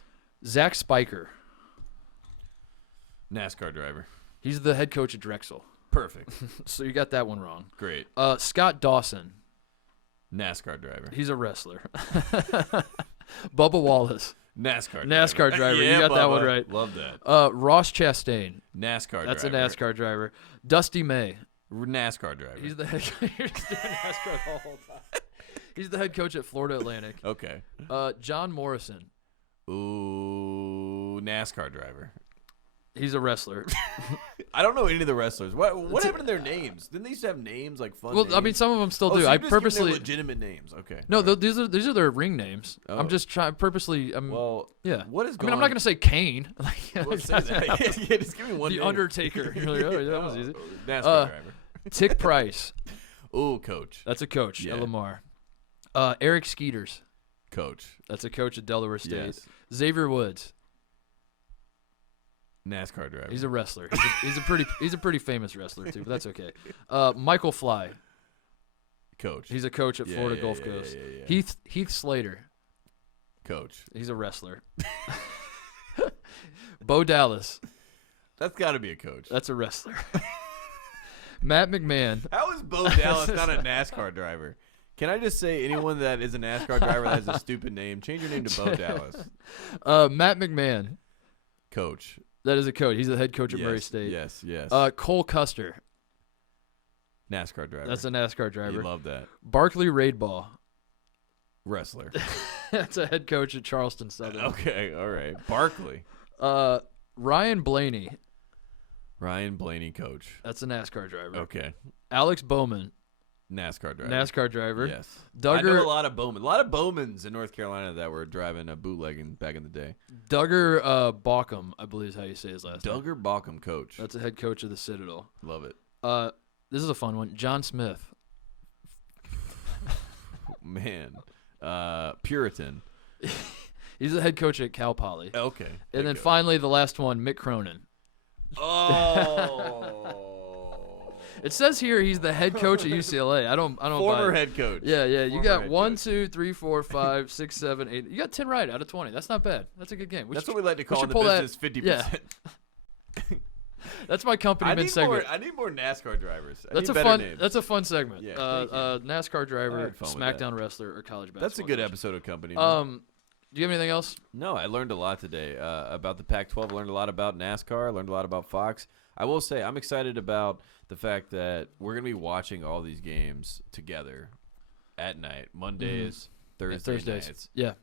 Zach Spiker. NASCAR driver. He's the head coach at Drexel. Perfect. So you got that one wrong. Great. Scott Dawson. NASCAR driver. He's a wrestler. Bubba Wallace. NASCAR driver. Yeah, You got Bubba. that one right. Love that. Ross Chastain. NASCAR That's driver. a NASCAR driver. Dusty May. NASCAR driver. He's the head coach. You're just doing NASCAR the whole time. He's the head coach at Florida Atlantic. Okay. John Morrison. Ooh, NASCAR driver. He's a wrestler. I don't know any of the wrestlers. What happened to their names? Didn't they used to have names like fun? Well, names? I mean, some of them still do. So I you're just purposely giving them legitimate names. Okay. No, All right. these are their ring names. Oh. I'm just trying purposely. Well, yeah. What is? I mean, I'm not gonna say Kane. Well, say that. Yeah, just give me one. The name. Undertaker. You're like, oh, yeah, that was easy. NASCAR driver. Tick Price. Ooh, coach. That's a coach Yeah. at Lamar. Eric Skeeters. Coach. That's a coach at Delaware State. Yes. Xavier Woods. NASCAR driver. He's a wrestler. He's a pretty famous wrestler too, but that's okay. Michael Fly. Coach. He's a coach at Florida Gulf Coast. Yeah. Heath Slater. Coach. He's a wrestler. Bo Dallas. That's got to be a coach. That's a wrestler. Matt McMahon. How is Bo Dallas not a NASCAR driver? Can I just say anyone that is a NASCAR driver that has a stupid name, change your name to Bo Dallas. Matt McMahon. Coach. That is a coach. He's the head coach at Murray State. Yes. Cole Custer. NASCAR driver. That's a NASCAR driver. You love that. Barkley Raidbaugh. Wrestler. That's a head coach at Charleston Southern. Okay, all right. Barkley. Ryan Blaney. Ryan Blaney, coach. That's a NASCAR driver. Okay. Alex Bowman. NASCAR driver. NASCAR driver. Yes. Duggar, I know a lot of Bowman. A lot of Bowmans in North Carolina that were driving a bootlegging back in the day. Duggar Bauckham, I believe is how you say his last name. Duggar Bauckham, coach. That's the head coach of the Citadel. Love it. This is a fun one. John Smith. Man. Puritan. He's the head coach at Cal Poly. Okay. And then finally the last one, Mick Cronin. Oh. It says here he's the head coach at UCLA. I don't Former buy it. head coach. Yeah. You Former got head 1, coach. 2, 3, 4, 5, 6, 7, 8. You got 10 right out of 20. That's not bad. That's a good game. That's what we like to call in the pull business 50%. Yeah. That's my company segment. I need more NASCAR drivers. That's a fun segment. Yeah, NASCAR driver, fun with SmackDown wrestler, or college basketball. That's a good coach. episode of Company. Do you have anything else? No, I learned a lot today about the Pac-12. I learned a lot about NASCAR. I learned a lot about Fox. I will say I'm excited about the fact that we're going to be watching all these games together at night, Mondays, Thursdays. Nights. Yeah.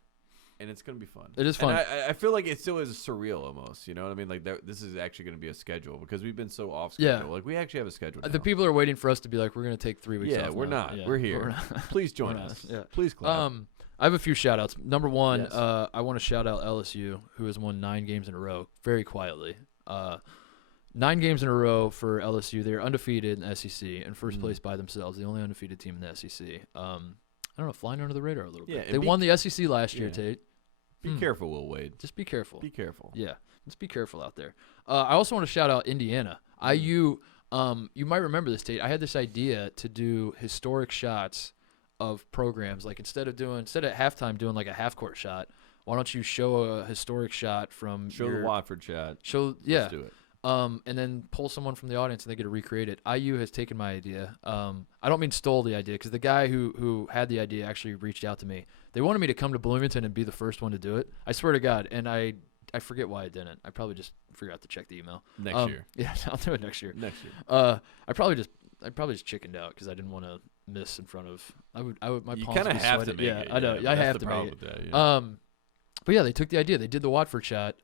And it's going to be fun. It is fun. And I feel like it still is surreal almost. You know what I mean? Like this is actually going to be a schedule because we've been so off schedule. Yeah. Like we actually have a schedule now. The people are waiting for us to be like, we're going to take 3 weeks off. Yeah, we're now. not. Yeah, We're here. Please join not. us. Yeah. Please clap. I have a few shout-outs. Number one, Yes. I want to shout out LSU, who has won 9 games in a row very quietly. 9 games in a row for LSU. They're undefeated in the SEC, in first place by themselves, the only undefeated team in the SEC. I don't know, flying under the radar a little bit. They won the SEC last year, Tate. Be careful, Will Wade. Just be careful. Be careful. Yeah, just be careful out there. I also want to shout out Indiana. IU, you might remember this, Tate. I had this idea to do historic shots of programs. Like instead of at halftime doing like a half-court shot, why don't you show a historic shot from the Watford shot. Let's do it. And then pull someone from the audience and they get to recreate it. IU has taken my idea. I don't mean stole the idea because the guy who had the idea actually reached out to me. They wanted me to come to Bloomington and be the first one to do it. I swear to God. And I forget why I didn't. I probably just forgot to check the email. Next year. Yeah, I'll do it next year. Next year. I probably just chickened out because I didn't want to miss in front of. I would. My you palms would be have sweating. to make Yeah, it. I know. I have to make it. That, yeah. But yeah, they took the idea. They did the Watford shot.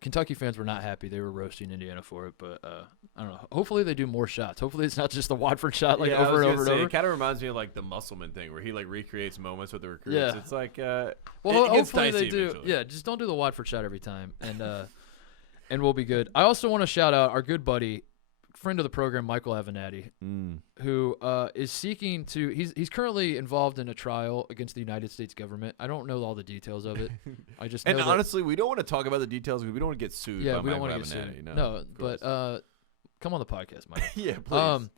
Kentucky fans were not happy. They were roasting Indiana for it. But I don't know. Hopefully they do more shots. Hopefully it's not just the Watford shot over and over and over. It kind of reminds me of like the Musselman thing where he like recreates moments with the recruits. Yeah. It's like hopefully they do. Eventually. Yeah, just don't do the Watford shot every time, and we'll be good. I also want to shout out our good buddy, friend of the program, Michael Avenatti, who is seeking to. He's currently involved in a trial against the United States government. I don't know all the details of it. I just know and honestly, we don't want to talk about the details because we don't want to get sued. Yeah, by we don't Michael want to get Avenatti. sued. No, No, but come on the podcast, Michael. yeah, please.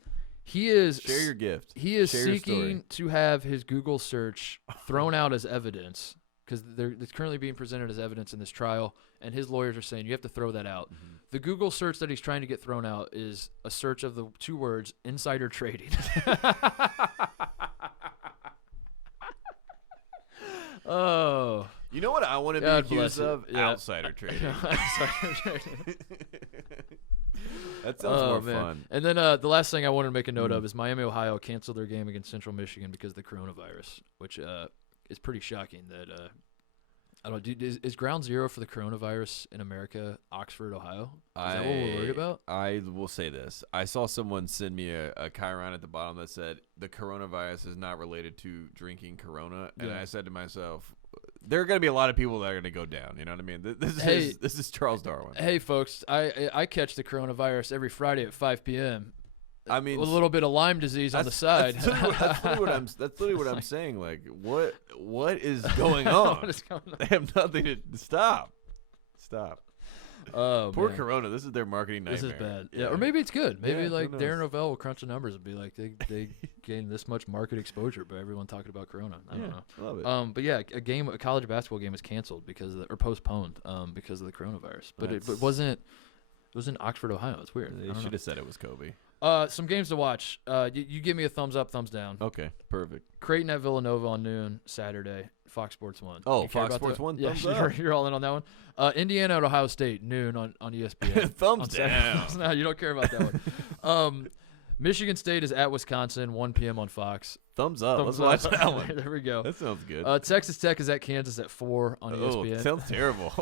He is Share your gift. He is Share your story. seeking to have his Google search thrown out as evidence because it's currently being presented as evidence in this trial, and his lawyers are saying you have to throw that out. Mm-hmm. The Google search that he's trying to get thrown out is a search of the 2 words insider trading. Oh. You know what I want to be God accused bless you. of? Yeah. Outsider trading. Outsider trading. That sounds more man. fun. And then the last thing I wanted to make a note of is Miami, Ohio canceled their game against Central Michigan because of the coronavirus, which is pretty shocking. That I don't. Is ground zero for the coronavirus in America Oxford, Ohio? Is that what we're worried about? I will say this. I saw someone send me a chyron at the bottom that said the coronavirus is not related to drinking Corona, and I said to myself, there are going to be a lot of people that are going to go down. You know what I mean? This is Charles Darwin. Hey, folks, I catch the coronavirus every Friday at 5 p.m. I mean, with a little bit of Lyme disease on the side. That's literally what I'm saying. Like, what is going on? What is going on? They have nothing to stop. Oh, poor man. Corona. This is their marketing nightmare. This is bad. Yeah, or maybe it's good. Maybe Yeah, like who Darren knows? Rovell will crunch the numbers and be like, they gained this much market exposure by everyone talking about Corona. I don't know. Love it. But yeah, a college basketball game was canceled or postponed because of the coronavirus. But it wasn't. It was in Oxford, Ohio. It's weird. They should have said it was Kobe. Some games to watch. You give me a thumbs up, thumbs down. Okay, perfect. Creighton at Villanova on noon Saturday. Fox Sports 1. Oh, You care Fox about Sports that? 1, Yeah, thumbs up. you're all in on that one. Indiana at Ohio State noon on ESPN. Thumbs on Saturday. down. No, you don't care about that one. Michigan State is at Wisconsin, 1 p.m. on Fox. Thumbs up. Let's watch that one. There we go. That sounds good. Texas Tech is at Kansas at 4 on ESPN. Sounds terrible.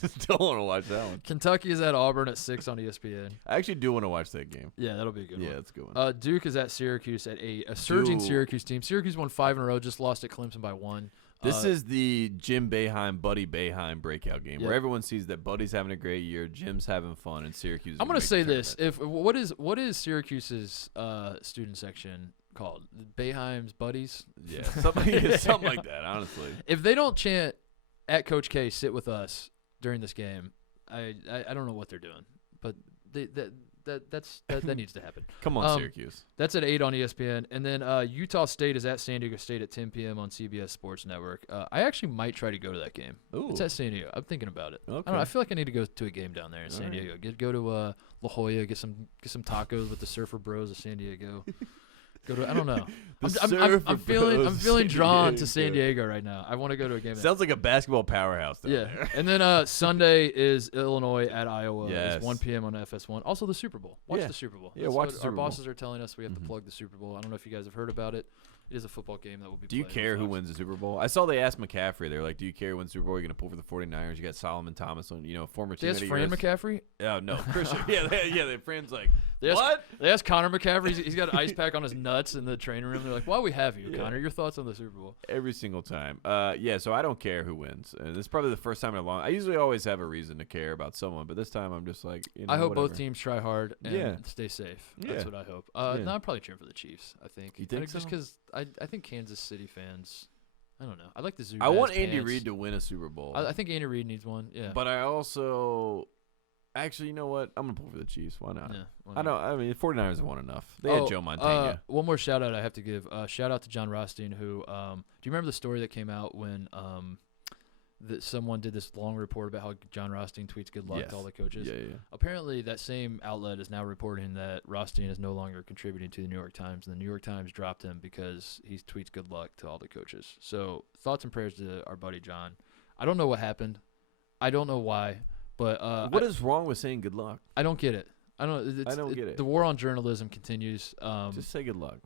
Just don't want to watch that one. Kentucky is at Auburn at 6 on ESPN. I actually do want to watch that game. Yeah, that'll be a good one. Yeah, that's a good one. Duke is at Syracuse at 8. A surging Syracuse team. Syracuse won 5 in a row, just lost at Clemson by 1. This is the Jim Boeheim, Buddy Boeheim breakout game where everyone sees that Buddy's having a great year, Jim's having fun, and Syracuse. I'm going to say this: what is Syracuse's student section called? Boeheim's Buddies? Yeah, something like that. Honestly, if they don't chant at Coach K, sit with us during this game, I don't know what they're doing, but that needs to happen. Come on, Syracuse. That's at 8 on ESPN. And then Utah State is at San Diego State at 10 p.m. on CBS Sports Network. I actually might try to go to that game. Ooh. It's at San Diego. I'm thinking about it. Okay. I don't know, I feel like I need to go to a game down there in San Diego. Go to La Jolla, get some tacos with the Surfer Bros of San Diego. Go to, I don't know. I'm feeling drawn to San Diego right now. I want to go to a game. Sounds like a basketball powerhouse down there. And then Sunday is Illinois at Iowa. Yes. It's 1 p.m. on FS1. Also the Super Bowl. Watch the Super Bowl. Yeah, watch the Super Bowl. Our bosses are telling us we have to plug the Super Bowl. I don't know if you guys have heard about it. It is a football game that will be. Do you care who wins the Super Bowl? I saw they asked McCaffrey. They were like, "Do you care who wins the Super Bowl? You're gonna pull for the 49ers. You got Solomon Thomas on, former teammate." They asked Fran McCaffrey. Oh no, Christian. yeah. Fran's like, what? They asked Connor McCaffrey. He's got an ice pack on his nuts in the training room. They're like, "Why we have you, Connor? Your thoughts on the Super Bowl?" Every single time. So I don't care who wins. And this is probably the first time in a long. I usually always have a reason to care about someone, but this time I'm just like, I hope whatever. both teams try hard and stay safe. That's what I hope. No, I'm probably cheering for the Chiefs. I think. You think so? Just because I think Kansas City fans. I don't know. I like the Zoo. I want Andy Reid to win a Super Bowl. I think Andy Reid needs one. Yeah. But I also. Actually, you know what? I'm going to pull for the Chiefs. Why not? Yeah, the 49ers have won enough. They had Joe Montana. One more shout out I have to give. Shout out to John Rothstein, who, do you remember the story that came out when that someone did this long report about how John Rothstein tweets good luck to all the coaches? Yeah. Apparently, that same outlet is now reporting that Rothstein is no longer contributing to the New York Times, and the New York Times dropped him because he tweets good luck to all the coaches. So, thoughts and prayers to our buddy John. I don't know what happened. I don't know why. But what is wrong with saying good luck? I don't get it. I don't get it. The war on journalism continues. Just say good luck,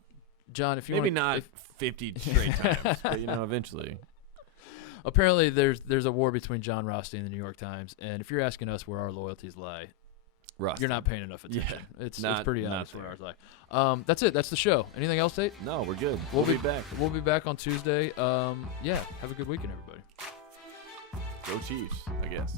John. If you maybe not 50 straight times, but eventually. Apparently, there's a war between John Rothstein and the New York Times, and if you're asking us where our loyalties lie, you're not paying enough attention. Yeah, it's pretty obvious where ours lie. That's it. That's the show. Anything else, Tate? No, we're good. We'll be back. We'll be back on Tuesday. Have a good weekend, everybody. Go Chiefs, I guess.